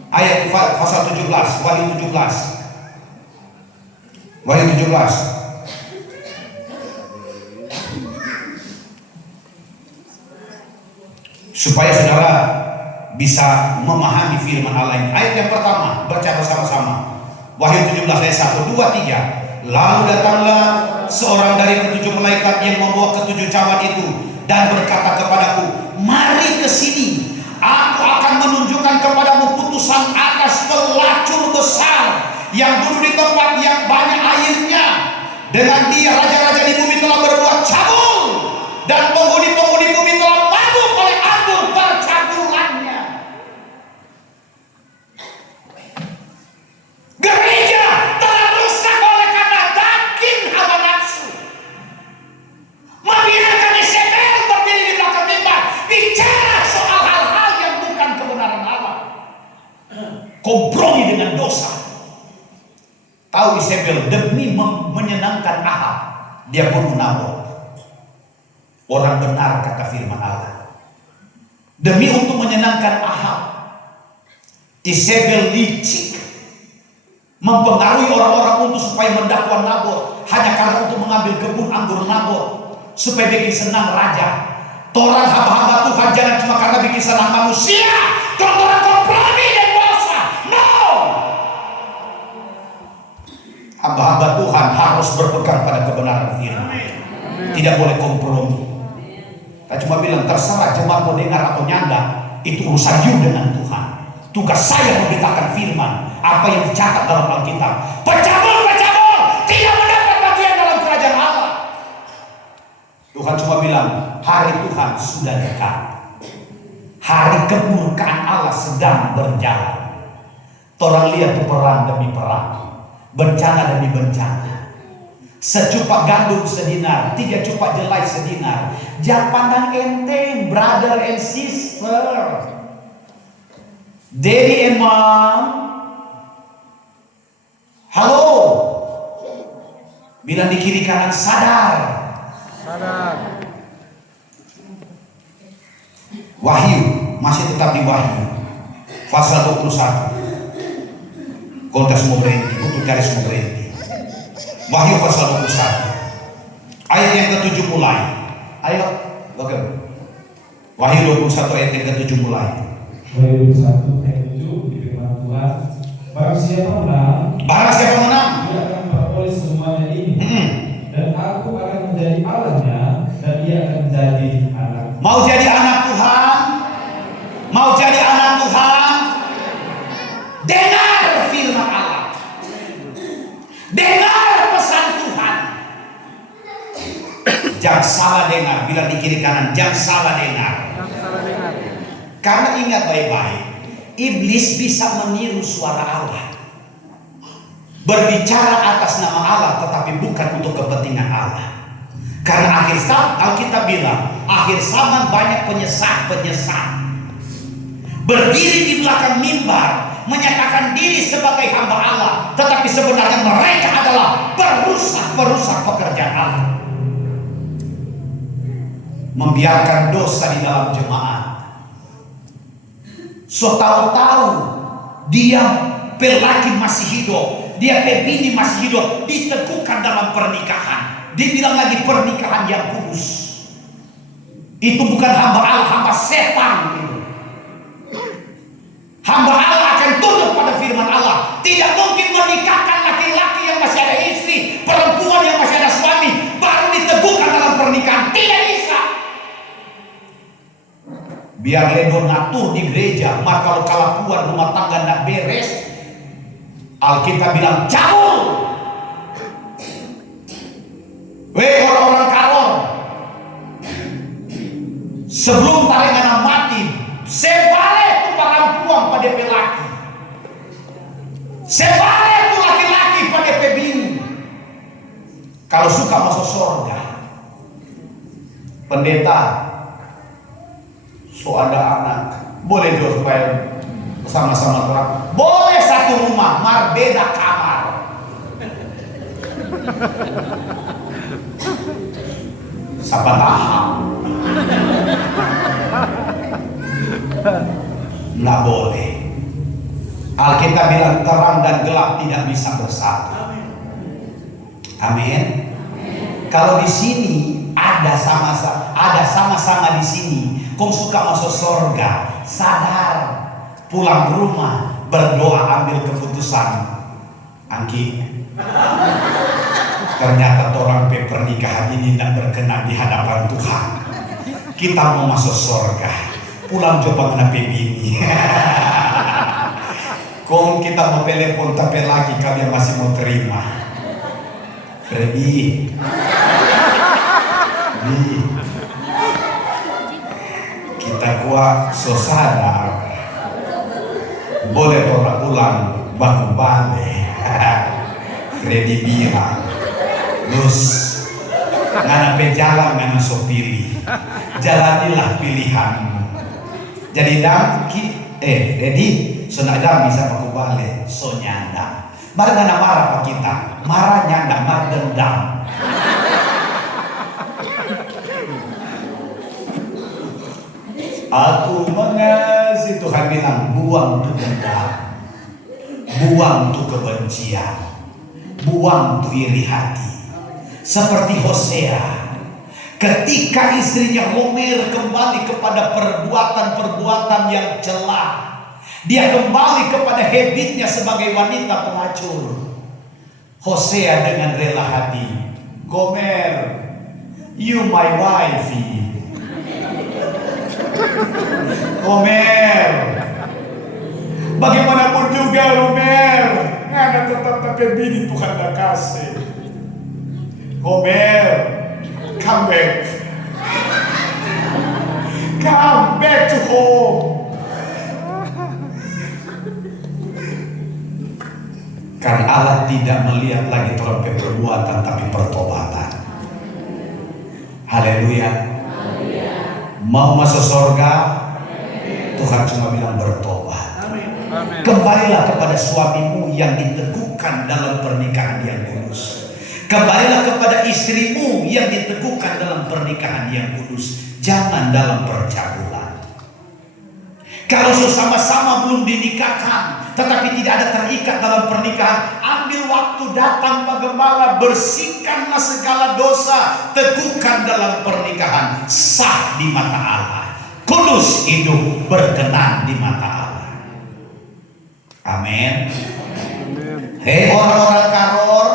Ayat pasal 17, Wahyu 17. Wahyu 17. Supaya saudara bisa memahami firman Allah ini. Ayat yang pertama, baca bersama-sama. Wahyu 17 ayat 1, 2, 3. Lalu datanglah seorang dari ketujuh malaikat yang membawa ketujuh cawan itu dan berkata kepadaku, mari ke sini. Aku akan menunjukkan kepadamu putusan atas pelacur besar yang duduk di tempat yang banyak airnya. Dengan dia raja-raja di bumi telah berbuat cabul dan penghuni-penghuni bumi telah mabuk oleh anggur percabulannya. Gereja telah rusak oleh karena daging hawa nafsu. Membiarkan Isabel berdiri di belakang mimbar bicara soal hal-hal yang bukan kebenaran Allah. Kompromi dengan dosa. Tahu Isabel demi menyenangkan Ahab dia bunuh Nabot. Orang benar kata firman Allah. Demi untuk menyenangkan Ahab, Isabel licik mempengaruhi orang-orang untuk supaya mendakwa Nabot hanya karena untuk mengambil kebun anggur Nabot supaya bikin senang raja. Torang hamba-hamba Tuhan jangan cuma karena bikin senang manusia, torang kompromi dan dosa. No. Hamba-hamba Tuhan harus berpegang pada kebenaran firman. Tidak boleh kompromi. Kita cuma bilang terserah jemaat mau dengar atau nyanda, itu urusan you dengan Tuhan. Tugas saya memberitakan firman, apa yang dicatat dalam Alkitab. Pecabul tidak mendapat bagian dalam kerajaan Allah. Tuhan cuma bilang hari Tuhan sudah dekat. Hari kemurkaan Allah sedang berjalan. Orang lihat perang demi perang, bencana demi bencana. Secupak gandum sedinar, 3 cupak jelai sedinar. Jangan pandang enteng, brother and sister, daddy and mom. Halo, bilang di kiri kanan sadar. Wahyu, masih tetap di Wahyu pasal 21. Kontes mau berhenti, butuh garis mau berhenti. Wahyu pasal 21 ayat yang ke-7 mulai. Ayo, bagaimana? Wahyu 21 ayat yang ke-7 mulai. Wahyu 21 ayat 7 di firman Tuhan. Barang siapa menang, dia akan beroleh semuanya ini. Dan aku akan menjadi Allahnya, dan dia akan menjadi anak. Mau jadi anak Tuhan? Mau jadi anak Tuhan? Dengar firman Allah. Dengar pesan Tuhan. Jangan salah dengar. Bilang di kiri kanan, jangan salah dengar. Karena ingat baik-baik, iblis bisa meniru suara Allah, berbicara atas nama Allah tetapi bukan untuk kepentingan Allah. Karena akhir zaman, Alkitab bilang akhir zaman banyak penyesat berdiri di belakang mimbar menyatakan diri sebagai hamba Allah, tetapi sebenarnya mereka adalah perusak pekerjaan Allah. Membiarkan dosa di dalam jemaat. So tahu-tahu dia pelaki masih hidup, dia pebini masih hidup, diteguhkan dalam pernikahan. Dibilang lagi pernikahan yang kudus. Itu bukan hamba Allah, hamba setan. Hamba Allah akan tunduk pada firman Allah. Tidak mungkin menikahkan laki-laki yang masih ada istri, perempuan yang masih ada suami, baru diteguhkan dalam pernikahan. Tidak bisa. Biar ledo natur di gereja, maka kalau kelakuan rumah tangga tidak beres, Alkitab bilang cabul. Sebelum tarengan mati, sebalik tu parampuang pada pelaki. Sebalik tu laki-laki pada pebini. Kalau suka masuk surga, pendeta, so ada anak, boleh juga supaya sama-sama Tuhan. Boleh satu rumah, mar beda kamar. Siapa tahu? Nggak boleh. Alkitab bilang terang dan gelap tidak bisa bersatu. Amin. Kalau di sini ada sama-sama di sini. Kau suka masuk surga, sadar, pulang rumah, berdoa, ambil keputusan. Angki, ternyata orang pernikahan ini tidak berkenan di hadapan Tuhan. Kita mau masuk surga, pulang coba kena bini. Kau kita mau telepon tapi lagi kalian masih mau terima. Freddy, kita kuat sadar. Boleh orang pulang baku balik. Freddy bilang, Lus, ngana jalan ngana so pilih. Jalanilah pilihanmu. Jadi Freddy, so nadam bisa baku balik, so nyanda. Mari ngana marah pak kita, marah nyanda, marah dendam. Aku mengasihi, Tuhan bilang, buang tuh dendam, buang tuh kebencian, buang tuh iri hati. Seperti Hosea, ketika istrinya Gomer kembali kepada perbuatan-perbuatan yang celah, dia kembali kepada habitnya sebagai wanita pelacur. Hosea dengan rela hati, Gomer, you my wifey. Gomer, bagaimanapun juga Gomer, ngana tetap tapi bini Tuhan dah kasih. Gomer, come back, come back to home. Karena Allah tidak melihat lagi orang perbuatan tapi pertobatan. Haleluya. Mau masuk surga, Tuhan cuma bilang bertobat. Kembalilah kepada suamimu yang diteguhkan dalam pernikahan yang kudus. Kembalilah kepada istrimu yang diteguhkan dalam pernikahan yang kudus. Jangan dalam percabulan. Kalau sama-sama belum dinikahkan, tetapi tidak ada terikat dalam pernikahan, ambil waktu datang Pak Gembala, bersihkanlah segala dosa, teguhkan dalam pernikahan, sah di mata Allah, kudus hidup, berkenan di mata Allah. Amin. Hei orang-orang Karor,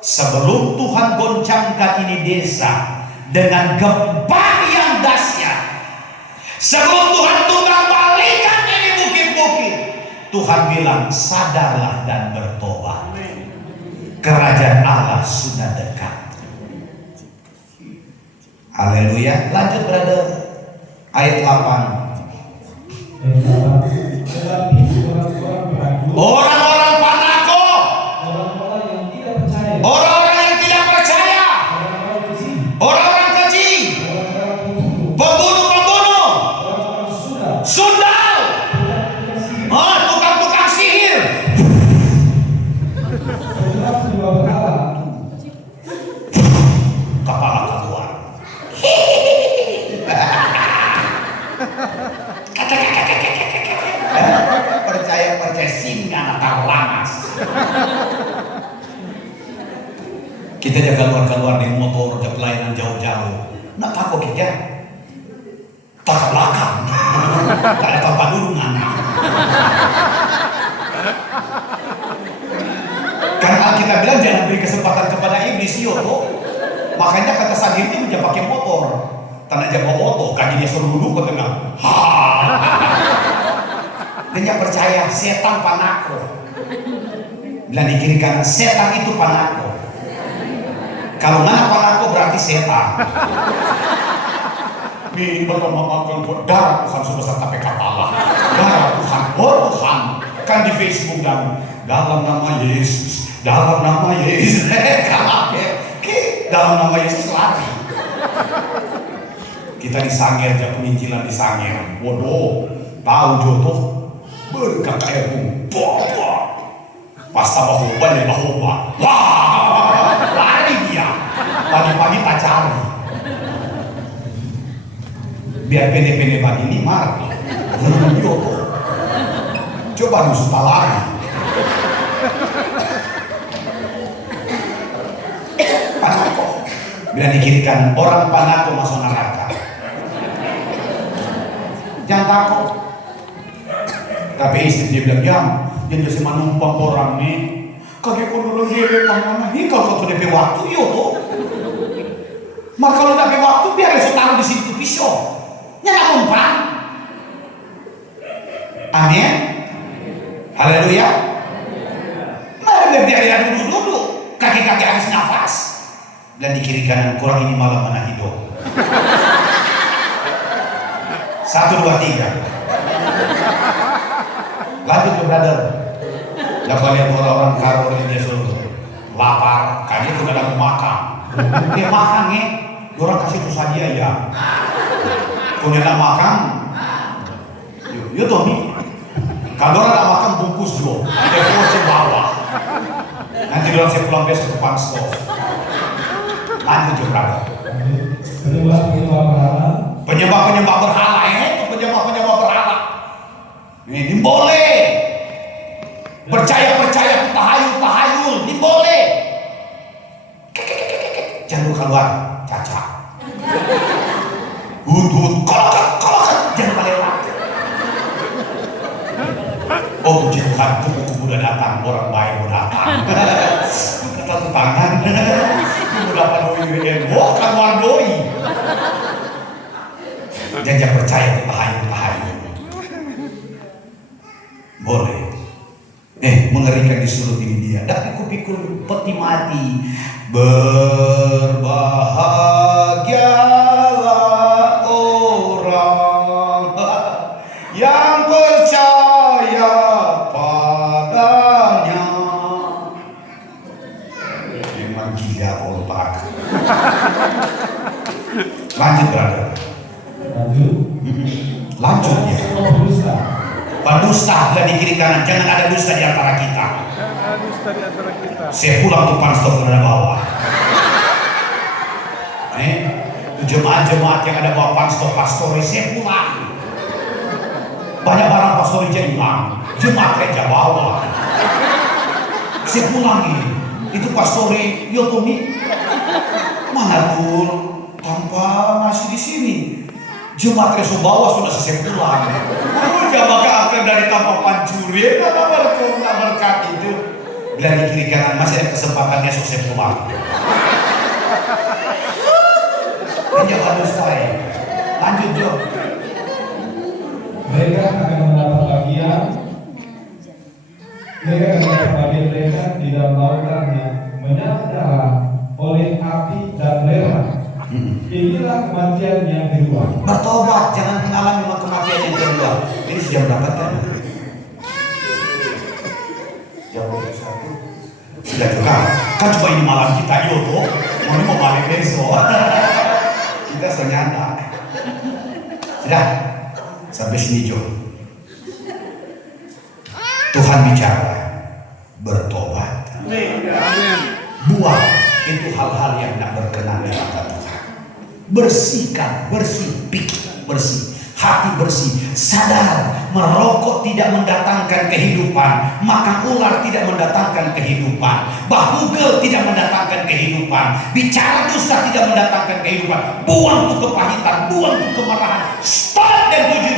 sebelum Tuhan goncangkan ini desa dengan gempa yang dahsyat, sebelum Tuhan tukang balikan ini bukit-bukit, Tuhan bilang sadarlah dan bertobat. Kerajaan Allah sudah dekat. Haleluya. Lanjut brother. Ayat 8. Orang-orang panako, orang-orang yang tidak percaya, orang-orang keji, pembunuh-pembunuh, sundal, tukang-tukang sihir, kepala keluar. Percaya singa atau lamas. Kita jaga keluar di motor, jaga pelayanan jauh-jauh. Nak takut kita, tak belakang, tak ada tempat dudungan. Karena kita bilang jangan beri kesempatan kepada iblis, yo. Makanya kata Sagir itu dia pakai motor, tanah jaga motor, kan dia suruh duduk ke tengah. Dia percaya setan panako. Bilang di kiri kanan, setan itu panako. Kalau mana panako berarti setan. Mi berlama-lama darah Tuhan sebesar tape kepala. Darah Tuhan, oh Tuhan. Kan di Facebook dan dalam nama Yesus, dalam nama Yesus. Dalam nama Yesus lari. Kita disangir, jatuh penginjilan disangir. Waduh, tahu jodoh berkak air buah. Pas tambah hoba dari hoba. Wah, lari dia. Pagi-pagi tak cari. Biar pene-pene begini marah. Jodoh. Coba nusu lari. Panako. Bila di kiri kanan orang panako masuk neraka. Jangan takut. Tapi istri dia bilang, dia jadi menumpang orang nih. Kakek kau dulu dia mana? Ini kalau kau DP waktu, yo tuh. Maka kalau DP waktu biar esok taruh di situ pisau. Nyala numpang. Amin. Haleluya. Mari biar dia duduk. Kaki-kaki habis nafas. Dan di kiri kanan kurang ini malam mana hidup. 1, 2, 3. Lanjut ke brother. Dapat lihat orang-orang karo dia suruh lapar, kayaknya juga ada makan. Dia makan nih, orang kasih itu saja ya. Kalau dia nak makan, yuk Tommy. Kalau orang nak makan bungkus dulu, dia pulang bawah. Nanti orang saya pulang besok ke Panstos. Lanjut ke brother. Penyembah-penyembah berhala itu penyembah-penyembah berhala. Ini boleh. Percaya tahayul, ini boleh. Jangan keluar, caca. Hut, kolokan, jangan lewat. Oh puji Tuhan, kupu-kupu udah datang, orang baik udah datang. Kata tetanggan, udah doi, keluar doi. Jangan percaya tahayul. Boleh. Mengerikan disuruh ini dia. Dan pikul peti mati. Berbahagialah orang yang percaya padanya. Memang gila otak. Lanjut brother. Lanjut ya. Pendusta di kiri kanan, jangan ada dusta di antara kita. Saya pulang tuh Panstos ada bawah. Jemaat-jemaat yang ada bawa Panstos pastori, saya pulang. Banyak barang pastori jadi hilang, jemaat gereja bawah. Saya pulang nih, itu pastori Yotomi mana tuh tanpa ngasih di sini. Jemaat Yesus bawah sudah selesai pulang. Jamaah akan dari tanpa pancuri, mana berkat itu. Bila di kiri kanan masih ada kesempatan Yesus selesai pulang. Menjawab dusta. Lanjut Jo. Mereka akan mendapat bagian. Mereka di dalam lautan yang menyala oleh api dan belerang. Inilah kematian yang kedua. Bertobat, jangan mengalami kematian yang kedua. Ini sudah mendapatkan. Jam 1. Sudah juga. Kan cuma ini malam kita yoto. Mau balik besok. Kita senyanda. Sudah. Sampai sini Jo. Tuhan bicara. Bertobat. Buang itu hal-hal yang tidak berkenan di mata Tuhan. Bersihkan, pikiran bersih, hati bersih, sadar merokok tidak mendatangkan kehidupan, makan ular tidak mendatangkan kehidupan, bahugel tidak mendatangkan kehidupan, bicara dusta tidak mendatangkan kehidupan. Buang tuh kepahitan, buang tuh kemarahan, stop dan judi.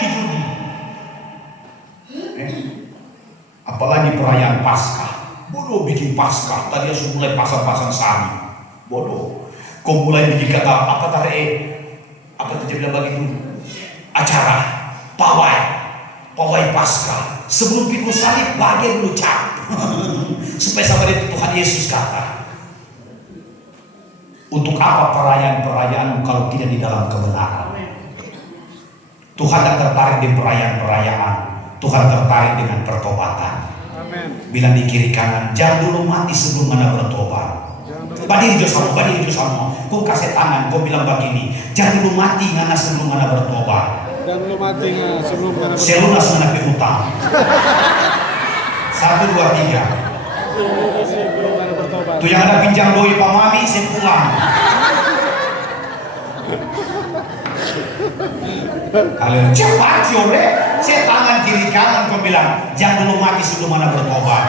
Apalagi perayaan Paskah, bodoh bikin Paskah, tadi harus mulai pasang-pasang salib, bodoh. Kau mulai bikin kata apa terjadi begitu acara pawai Paskah sebelum pikul salib bagian dulu cap supaya sama itu Tuhan Yesus kata untuk apa perayaan kalau tidak di dalam kebenaran. Tuhan tidak tertarik di perayaan-perayaan. Tuhan tertarik dengan pertobatan. Amin. Bilang di kiri kanan, jangan dulu mati sebelum Anda bertobat. Badi itu sama. Kau kasih tangan, kau bilang begini, jangan dulu mati ngana sebelum Anda bertobat. Dan lu mati nggak sebelum karena Selunas ngana utang. 1, 2, 3. sebelum karena bertobat. Tuh yang ada pinjam doi Pak Mami, saya pulang. Kalian cepat jore, saya tangan kiri kanan kau bilang, jangan dulu mati sebelum Anda bertobat.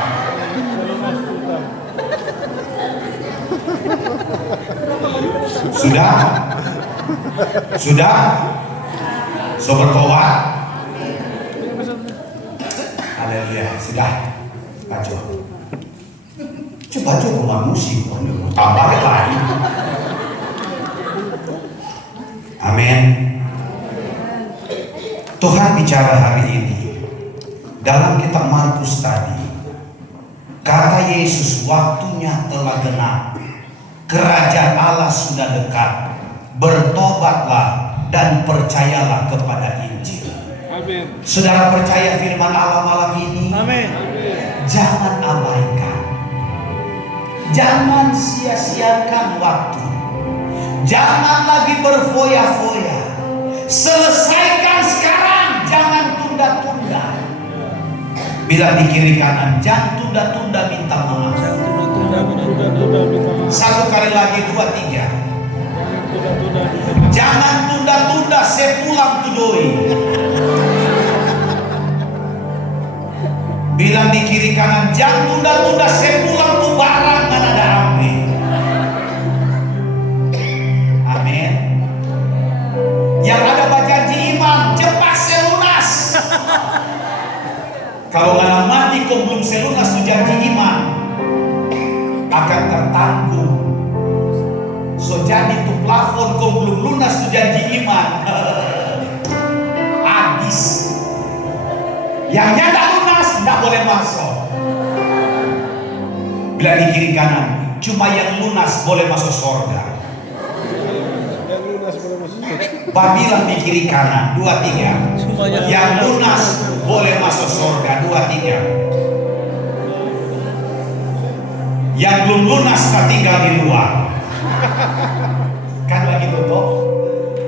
Sudah? So bertobat? Haleluya, sudah. Maju. Coba rumah musik, tambah lagi. Amin. Tuhan bicara hari ini dalam kitab Markus tadi. Kata Yesus, waktunya telah genap. Kerajaan Allah sudah dekat. Bertobatlah dan percayalah kepada Injil. Amin. Saudara percaya firman Allah malam ini? Amin. Jangan abaikan. Jangan sia-siakan waktu. Jangan lagi berfoya-foya. Selesaikan sekarang, jangan tunda-tunda. Bilang di kiri kanan, jangan tunda-tunda minta maaf. Satu kali lagi, 2, 3. Jangan tunda-tunda, saya pulang tu doi. Bilang di kiri kanan, jangan tunda-tunda, saya pulang tu barang kan ada ambil. Amin. Yang ada bajanji iman, cepat selunas. Kalau anak mati kau belum selunas tu janji iman, akan tertanggung. So jadi tu plafon kau belum lunas tu janji iman. Habis. Yang nyata lunas tidak boleh masuk. Bila di kiri kanan, cuma yang lunas boleh masuk surga. Bilang di kiri kanan, 2, 3. Yang lunas boleh masuk surga, 2, 3. Yang belum lunas tak tinggal di luar. Kan begitu toh?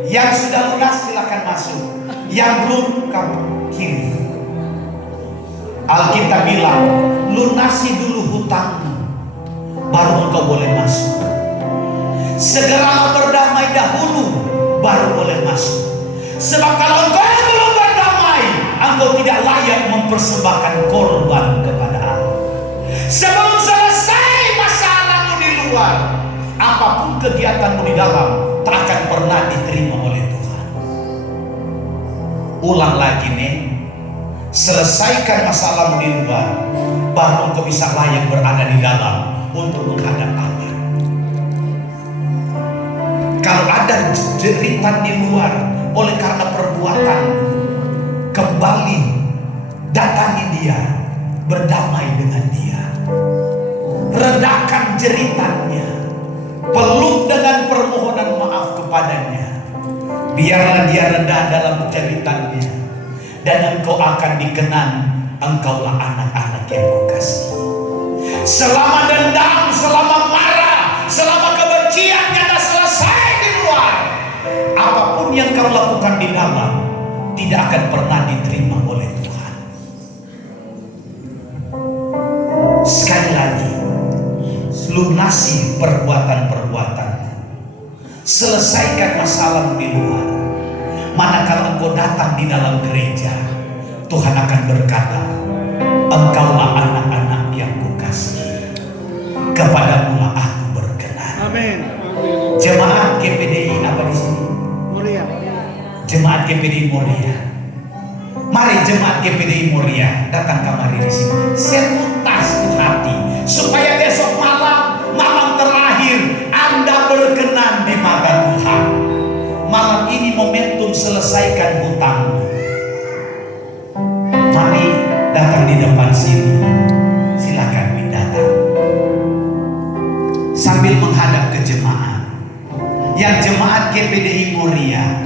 Yang sudah lunas silakan masuk. Yang belum kamu kiri. Alkitab bilang, lunasi dulu hutangmu, baru engkau boleh masuk. Segeralah berdamai dahulu, baru boleh masuk. Sebab kalau engkau belum berdamai, engkau tidak layak mempersembahkan korban kepada Allah. Sebelum selesai masalahmu di luar, apapun kegiatanmu di dalam tak akan pernah diterima oleh Tuhan. Ulang lagi nih, selesaikan masalahmu di luar, baru engkau bisa layak berada di dalam untuk menghadap Allah. Kalau ada jeritan di luar oleh karena perbuatan, kembali datangi dia, berdamai dengan dia, redakan jeritannya, peluk dengan permohonan maaf kepadanya. Biarlah dia rendah dalam jeritannya, dan engkau akan dikenang, engkaulah anak-anak yang kukasihi. Selama dendam, selama marah, selama kebencian nyata selesai di luar, apapun yang kau lakukan di dalam tidak akan pernah diterima oleh Tuhan. Sekali lagi, lunasi perbuatan-perbuatanmu, selesaikan masalahmu di luar. Manakala engkau datang di dalam gereja, Tuhan akan berkata, engkaulah anak-anak yang kukasihi, kepadamulah aku berkenan. Amin. Jemaat GPDI apa di sini? Mulia. Jemaat GPDI Moria. Mari jemaat GPDI Moria datang kemari di sini. Seputas tuh hati supaya besok malam terakhir Anda berkenan di mata Tuhan. Malam ini momentum selesaikan hutangmu. Mari datang di depan sini. Silakan datang. Sambil menghadap ke jemaat. Yang jemaat GPDI Moria,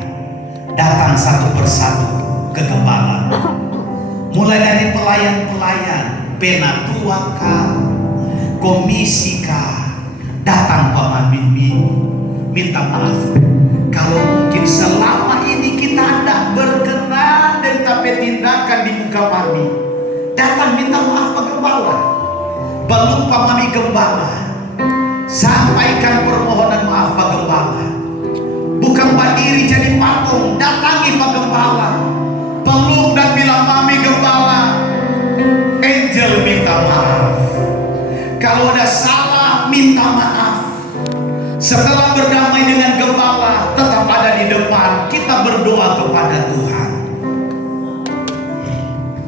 datang satu persatu ke gembala. Mulai dari pelayan-pelayan, penatua kah, komisi kah, datang minta maaf. Kalau mungkin selama ini kita tidak berkenan dan tapi tindakan di muka kami, datang minta maaf ke gembala. Belum pamami gembala, sampaikan permohonan maaf Pak Gembala. Bukan berdiri jadi patung, datangi Pak Gembala, peluk dan bilang mami Gembala, Angel minta maaf. Kalau ada salah minta maaf. Setelah berdamai dengan Gembala, tetap ada di depan, kita berdoa kepada Tuhan.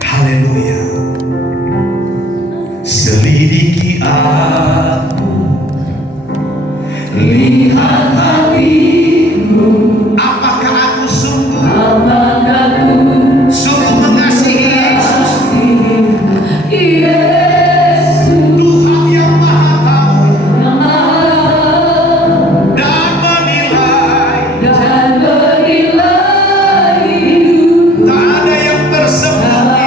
Haleluya. Selidiki aku, lihat hatiku, apakah aku sungguh mengasihi Yesus, Tuhan yang Maha Tahu dan menilai, tak ada yang tersembunyi.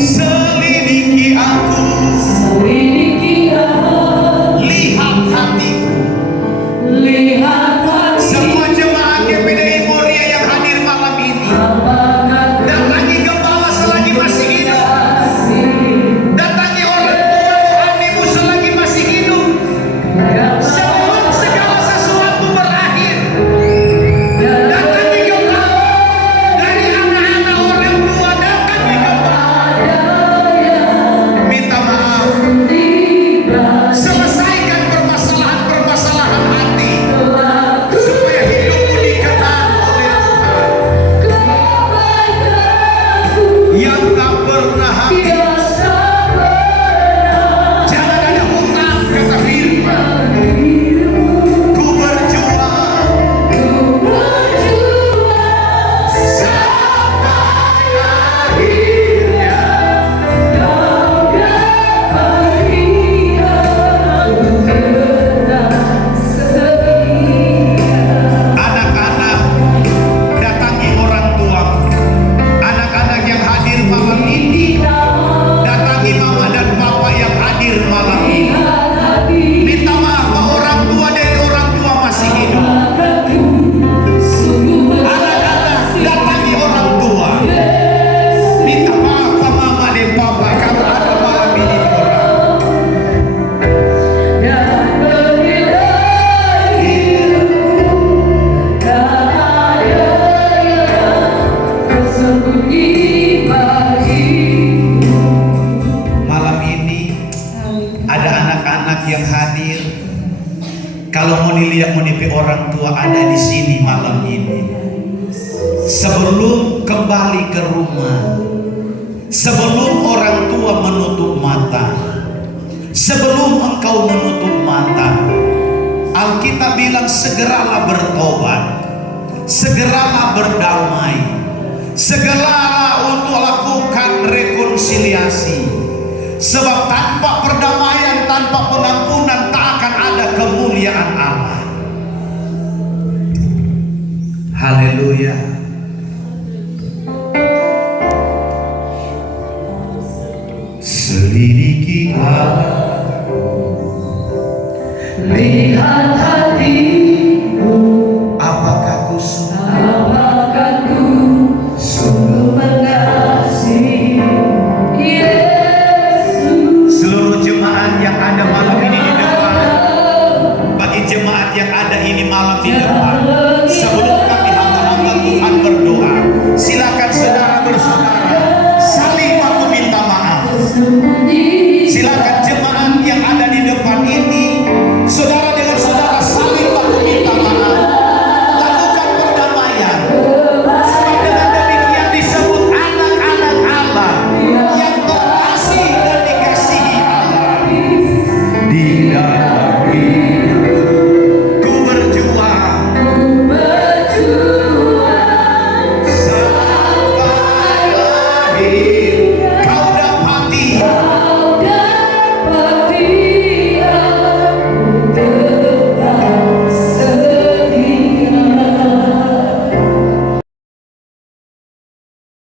Selidiki aku, lihat hatiku. Semua jemaat GPDI Moria yang hadir malam ini, datangi Gembala selagi masih hidup, datangi orang tua rohanimu selagi masih hidup. Sebelum segala sesuatu berakhir, datangi Gembala. Dari anak-anak orang tua, datangi Gembala. Minta maaf, selesaikan permasalahan-permasalahan hati, supaya hidupmu dikenal oleh Tuhan yang tak pernah habis. Jangan ada hutang, kata firman. Ku berjuang sampai akhirnya. Anak-anak, datangi orang tua. Anak-anak yang hadir malam ini, datangi mama dan papa yang hadir malam ini. Minta maaf ke orang tua dari orang tua masih hidup. Anak-anak, datangi orang tua. Minta maaf ke mama dan papa kalau ada malam ini orang. Malam ini ada anak-anak yang hadir. Kalau mau dilihat mau nipi orang tua ada di sini malam ini. Sebelum kembali ke rumah, sebelum orang tua menutup mata, sebelum engkau menutup mata, Alkitab bilang segeralah bertobat, segeralah berdamai, segeralah untuk lakukan rekonsiliasi. Sebab tanpa perdamaian, tanpa pengampunan, tak akan ada kemuliaan Allah. Haleluya. Selidiki aku, lihat hati